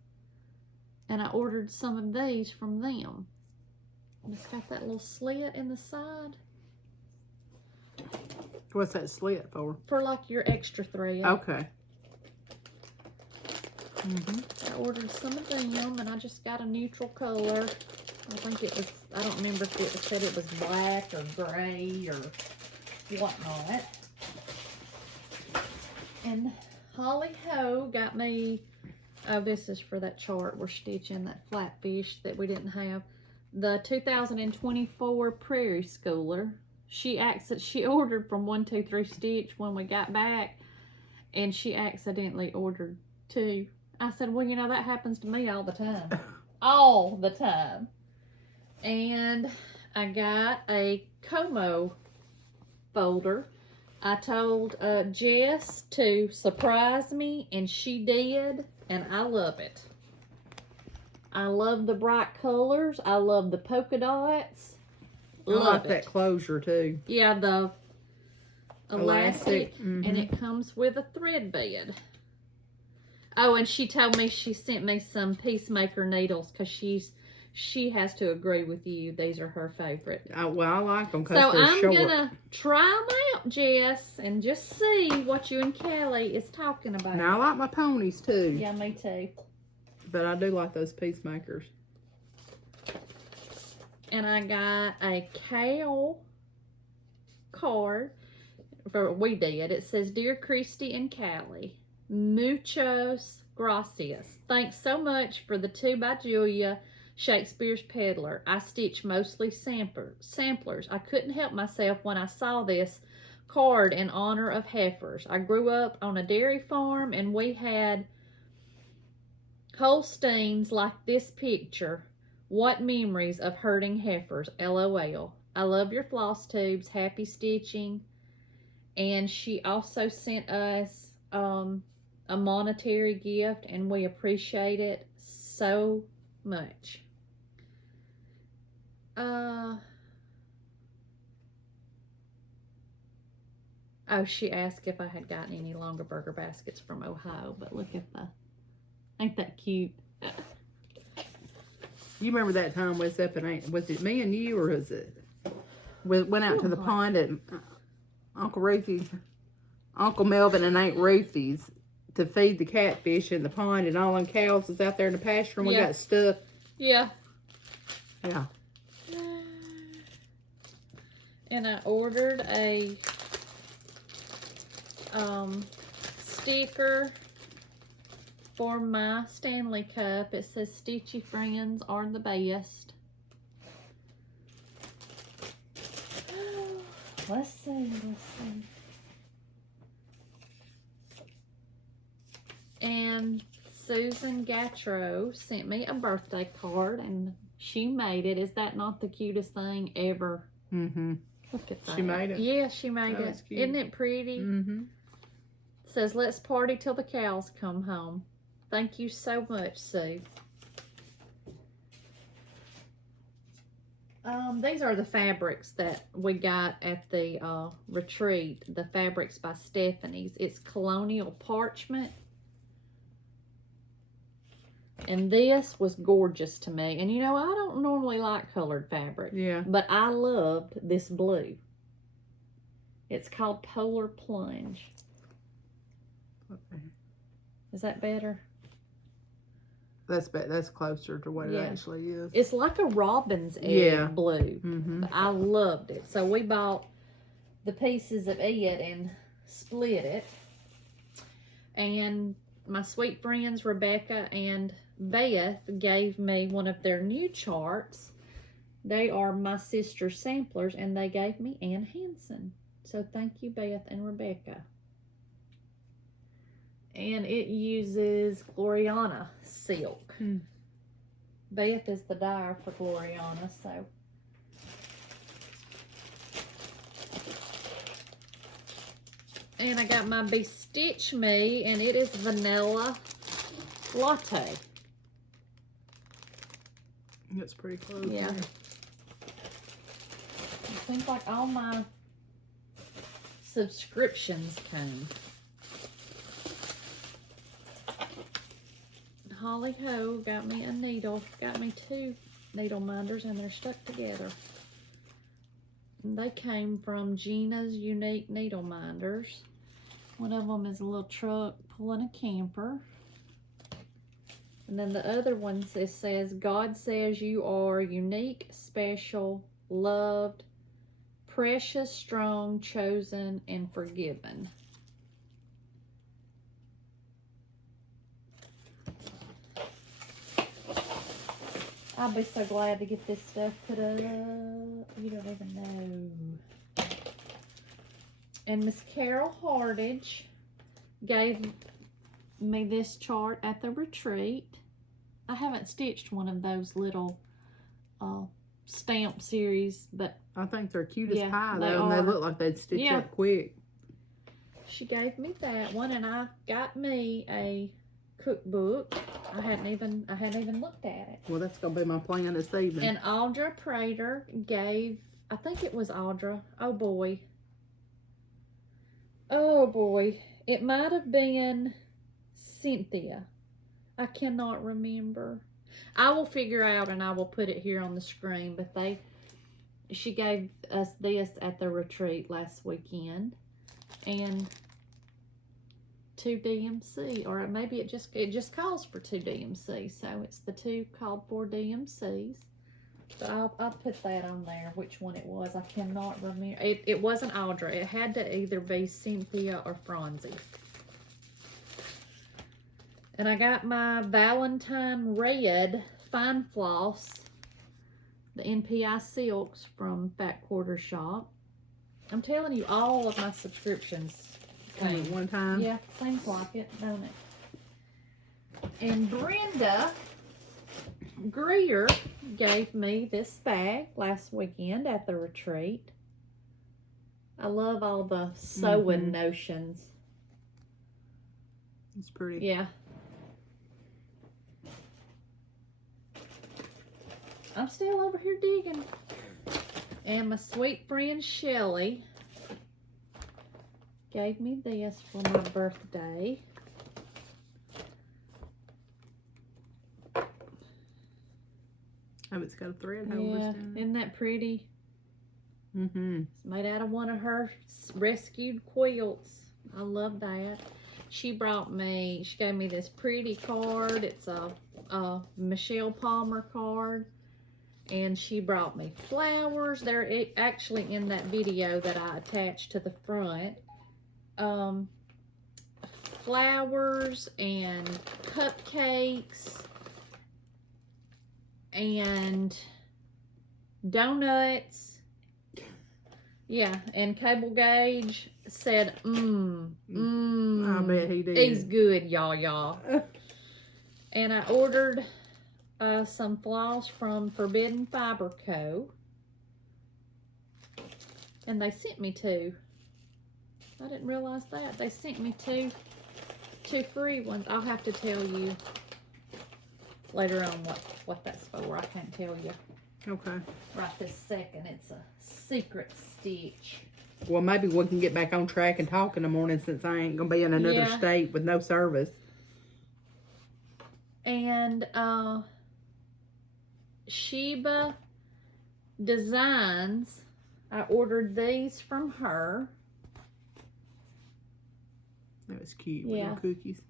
and I ordered some of these from them. And it's got that little slit in the side. What's that slit for? For like your extra thread. Okay. Mm-hmm. I ordered some of them, and I just got a neutral color. I think it was, I don't remember if it said it was black or gray or whatnot. And Holly Ho got me, oh, this is for that chart we're stitching, that flatfish that we didn't have. The 2024 Prairie Schooler. She ordered from 123 Stitch when we got back, and she accidentally ordered 2. I said, well, you know, that happens to me all the time. All the time. And I got a Como folder. I told Jess to surprise me, and she did, and I love it. I love the bright colors. I love the polka dots. I like that closure too. Yeah, the elastic, Mm-hmm. and it comes with a thread bed. Oh, and she told me she sent me some Peacemaker needles because she has to agree with you. These are her favorite. Well, I like them because so they're short. I'm gonna try them out, Jess, and just see what you and Callie is talking about. Now I like my ponies too. Yeah, me too. But I do like those Peacemakers. And I got a Cal card. We did. It says, Dear Christy and Callie, muchos gracias. Thanks so much for the 2 by Julia, Shakespeare's Peddler. I stitch mostly samplers. I couldn't help myself when I saw this card in honor of heifers. I grew up on a dairy farm, and we had Holsteins like this picture. What memories of herding heifers, LOL. I love your floss tubes. Happy stitching. And she also sent us a a monetary gift, and we appreciate it so much. Oh, she asked if I had gotten any longer burger baskets from Ohio, but look at ain't that cute? You remember that time we was up and was it me and you, or was it? We went out to the pond at Uncle Melvin and Aunt Ruthie's to feed the catfish in the pond, and all them cows was out there in the pasture, and we got stuck. Yeah. Yeah. And I ordered a sticker for my Stanley Cup. It says Stitchy friends are the best. Let's see. And Susan Gattro sent me a birthday card, and she made it. Is that not the cutest thing ever? Mm-hmm. Look at that. She made it? Yeah, she made it. That's cute. Isn't it pretty? Mm-hmm. Says, let's party till the cows come home. Thank you so much, Sue. These are the fabrics that we got at the retreat. The fabrics by Stephanie's. It's Colonial Parchment. And this was gorgeous to me. And you know, I don't normally like colored fabric. Yeah. But I loved this blue. It's called Polar Plunge. Okay. Is that better? That's closer to what it actually is. It's like a robin's egg blue. Mm-hmm. But I loved it. So we bought the pieces of it and split it. And my sweet friends Rebecca and Beth gave me one of their new charts. They are my sister's samplers, and they gave me Ann Hansen. So thank you, Beth and Rebecca. And it uses Gloriana silk. Beth is the dyer for Gloriana, so. And I got my Bestitch Me, and it is vanilla latte. It's pretty close. Yeah. It seems like all my subscriptions came. Holly Ho got me a needle, got me 2 needle minders, and they're stuck together. And they came from Gina's Unique Needle Minders. One of them is a little truck pulling a camper. And then the other one says, God says you are unique, special, loved, precious, strong, chosen, and forgiven. I'll be so glad to get this stuff put up. You don't even know. And Miss Carol Hardage gave me this chart at the retreat. I haven't stitched one of those little stamp series, but I think they're cute as pie, they though, and they are. look like they'd stitch up quick. She gave me that one, and I got me a cookbook. I hadn't even looked at it. Well, that's gonna be my plan this evening. And Audra Prater gave, I think it was Audra. Oh boy, it might have been Cynthia. I cannot remember. I will figure out and I will put it here on the screen. But she gave us this at the retreat last weekend, and 2 DMC, or maybe it just calls for 2 DMC, so it's the 2 called for DMCs. So I'll put that on there, which one it was. I cannot remember. It wasn't Audra. It had to either be Cynthia or Franzi. And I got my Valentine Red Fine Floss, the NPI Silks from Fat Quarter Shop. I'm telling you, all of my subscriptions came at one time. Yeah, seems like it, don't it? And Brenda Greer gave me this bag last weekend at the retreat. I love all the sewing notions. It's pretty. Yeah. I'm still over here digging. And my sweet friend Shelly gave me this for my birthday. Oh, it's got a thread holders down. Isn't that pretty? Mm-hmm. It's made out of one of her rescued quilts. I love that. She gave me this pretty card. It's a Michelle Palmer card. And she brought me flowers. They're actually in that video that I attached to the front. Flowers and cupcakes and donuts. Yeah, and Cable Gauge said, I bet he did. He's good, y'all. And I ordered some floss from Forbidden Fiber Co. And they sent me two. I didn't realize that. They sent me two free ones. I'll have to tell you later on what that's for. I can't tell you. Okay. Right this second. It's a secret stitch. Well, maybe we can get back on track and talk in the morning since I ain't going to be in another state with no service. And Sheba Designs, I ordered these from her. That was cute with the cookies.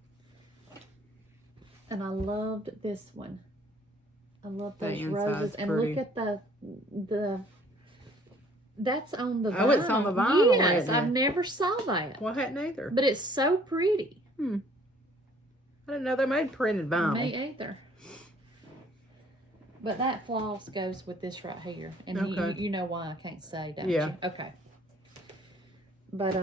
And I loved this one. I love those The roses. And pretty. look at the that's on the vinyl. Oh, it's on the vinyl. Yes, isn't it? I've never saw that. Well, I hadn't either. But it's so pretty. I didn't know they made printed vinyl. Me either. But that floss goes with this right here. And you know why I can't say, don't you? Okay. But,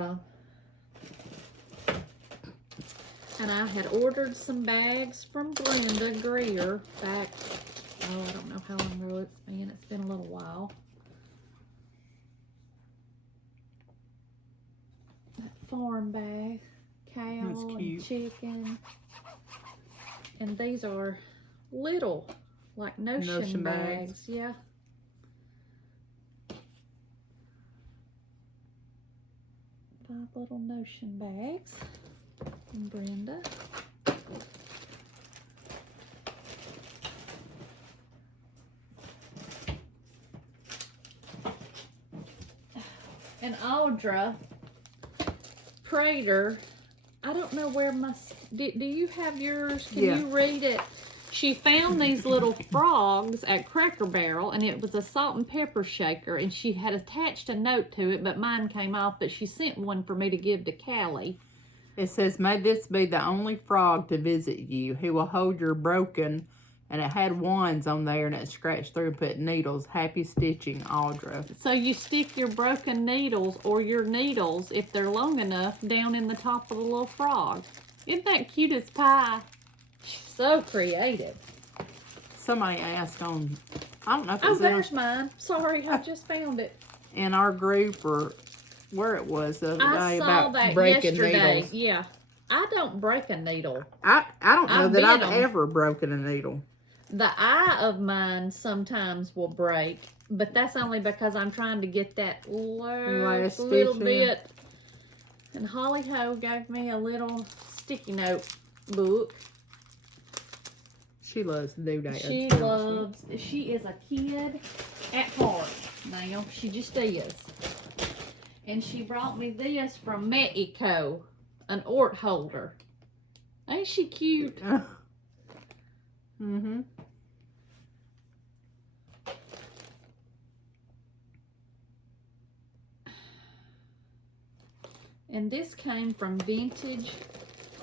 and I had ordered some bags from Brenda Greer back, I don't know how long ago it's been. It's been a little while. That farm bag, cow and chicken. And these are little, like notion bags. Yeah. 5 little notion bags from Brenda. And Audra Prater, I don't know where my, do you have yours? Can you read it? She found these little frogs at Cracker Barrel, and it was a salt and pepper shaker, and she had attached a note to it, but mine came off, but she sent one for me to give to Callie. It says, may this be the only frog to visit you. He will hold your broken, and it had wands on there, and it scratched through and put needles. Happy stitching, Audra. So you stick your broken needles, or your needles, if they're long enough, down in the top of the little frog. Isn't that cute as pie? So creative. Somebody asked on, I don't know if it's oh, there's mine. Sorry, I just found it. In our group or where it was the other day I saw about that breaking yesterday. needles. Yeah. I don't break a needle. I don't know that I've bit 'em. ever broken a needle. The eye of mine sometimes will break, but that's only because I'm trying to get that last little bit. And Holly Ho gave me a little sticky note book. She loves to do that. She is a kid at heart now. She just is. And she brought me this from Mexico, an Ort holder. Ain't she cute? Mm-hmm. And this came from Vintage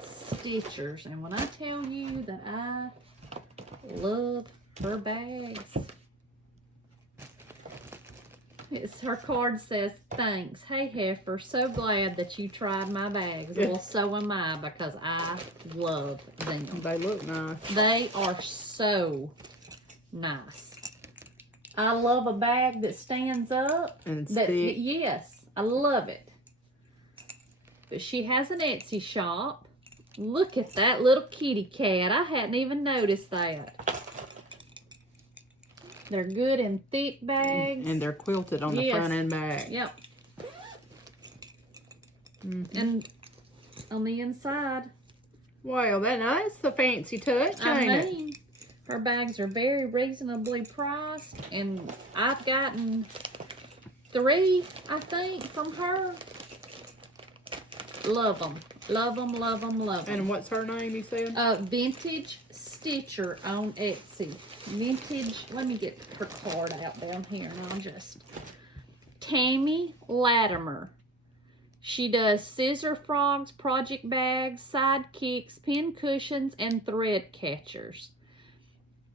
Stitchers. And when I tell you that I love her bags, her card says, thanks. Hey, Heifer, so glad that you tried my bags. Well, so am I, because I love them. They look nice. They are so nice. I love a bag that stands up. And stick. Yes, I love it. But she has an Etsy shop. Look at that little kitty cat. I hadn't even noticed that. They're good in thick bags. And they're quilted on the front and back. Yep. And on the inside. Well, that's a fancy touch, ain't it? Her bags are very reasonably priced, and I've gotten 3, I think, from her. Love them. Love them, love them, love them. And what's her name, you said? Vintage Stitcher on Etsy. Vintage, let me get her card out down here, and I'll just... Tammy Latimer. She does scissor frogs, project bags, sidekicks, pin cushions, and thread catchers.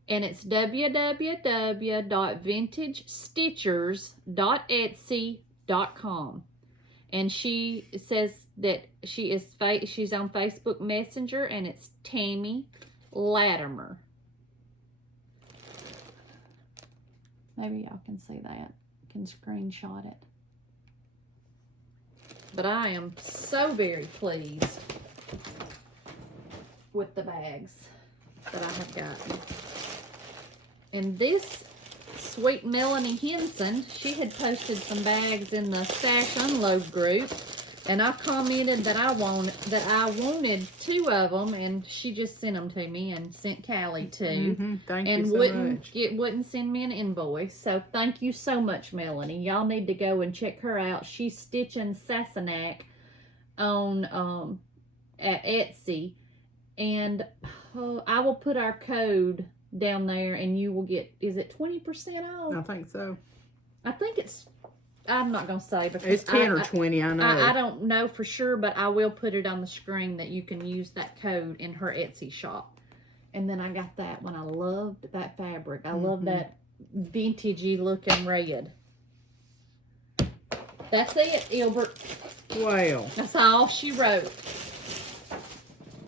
And it's www.vintagestitchers.etsy.com. And she says that she's on Facebook Messenger, and it's Tammy Latimer. Maybe y'all can see that. Can screenshot it. But I am so very pleased with the bags that I have gotten. And this sweet Melanie Henson, she had posted some bags in the Stash Unload group, and I commented that I wanted 2 of them, and she just sent them to me and sent Callie 2. Thank you so much. Wouldn't send me an invoice. So thank you so much, Melanie. Y'all need to go and check her out. She's stitching Sassenach on at Etsy, and I will put our code down there, and you will get, is it 20% off? I think so. I think it's, I'm not going to say because it's 10 or 20, I know. I don't know for sure, but I will put it on the screen that you can use that code in her Etsy shop. And then I got that one. I loved that fabric. I love that vintagey looking red. That's it, Illbert. Well. That's all she wrote.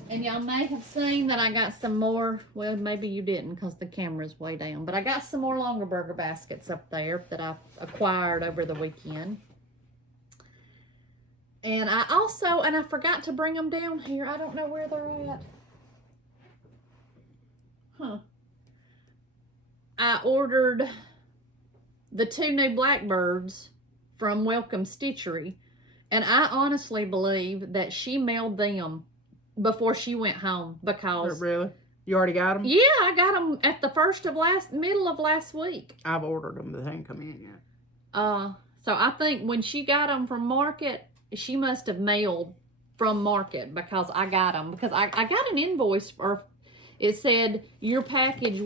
And y'all may have seen that I got some more, well, maybe you didn't because the camera's way down, but I got some more longer burger baskets up there that I acquired over the weekend. And I also, and I forgot to bring them down here. I don't know where they're at. I ordered the 2 new Blackbirds from Welcome Stitchery, and I honestly believe that she mailed them before she went home because... Really? You already got them? Yeah, I got them at the middle of last week. I've ordered them, but they ain't come in yet. So I think when she got them from Market, she must have mailed from Market because I got them. Because I got an invoice, or it said your package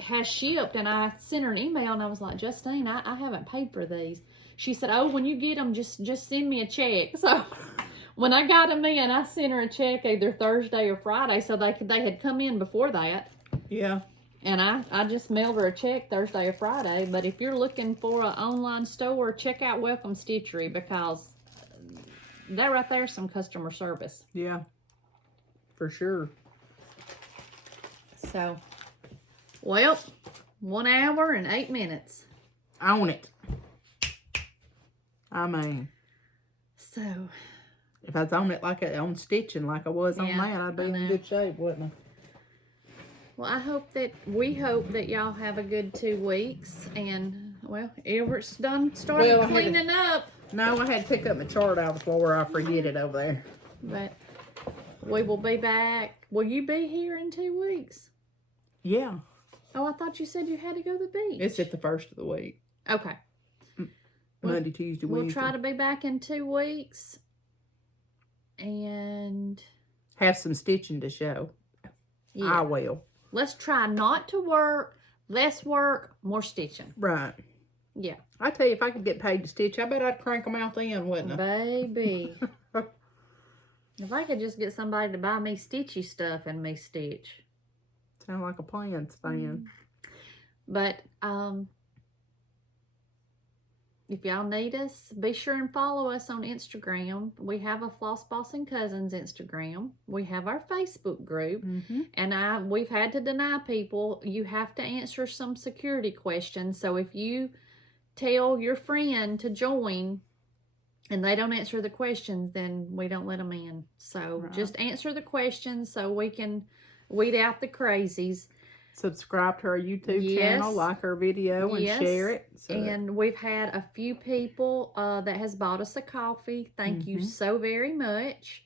has shipped, and I sent her an email, and I was like, Justine, I haven't paid for these. She said, oh, when you get them, just send me a check. So... when I got them in, I sent her a check either Thursday or Friday, so they had come in before that. Yeah. And I just mailed her a check Thursday or Friday. But if you're looking for an online store, check out Welcome Stitchery because that right there is some customer service. Yeah, for sure. So, well, 1 hour and 8 minutes. Own it. I mean. So... if I was on it like on stitching like I was on that, I'd be in good shape, wouldn't I? Well, we hope that y'all have a good 2 weeks. And, well, Ilbert's started cleaning up. No, I had to pick up my chart out before I forget it over there. But we will be back. Will you be here in 2 weeks? Yeah. Oh, I thought you said you had to go to the beach. It's at the first of the week. Okay. Monday, Tuesday, Wednesday. We'll try to be back in 2 weeks. And have some stitching to show. Yeah. I will. Let's try not to work, less work, more stitching. Right. Yeah. I tell you, if I could get paid to stitch, I bet I'd crank them out then, wouldn't I? Baby. If I could just get somebody to buy me stitchy stuff and me stitch. Sound like a plan, Stan. But, if y'all need us, be sure and follow us on Instagram. We have a Floss Bossin Cousins Instagram. We have our Facebook group. And we've had to deny people. You have to answer some security questions. So if you tell your friend to join and they don't answer the questions, then we don't let them in. So Right. just answer the questions so we can weed out the crazies. Subscribe to our YouTube channel, like our video, and share it. And we've had a few people that has bought us a coffee. Thank you so very much.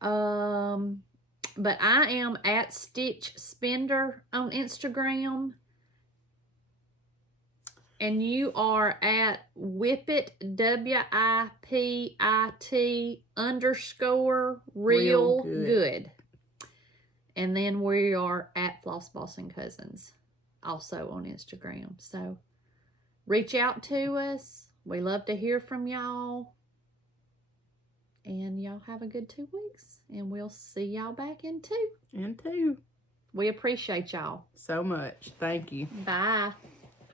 But I am at Stitch Spender on Instagram. And you are at Whippet, WIPIT _ real good. And then we are at Floss, Bossin Cousins, also on Instagram. So reach out to us. We love to hear from y'all. And y'all have a good 2 weeks. And we'll see y'all back in 2. In 2. We appreciate y'all so much. Thank you. Bye.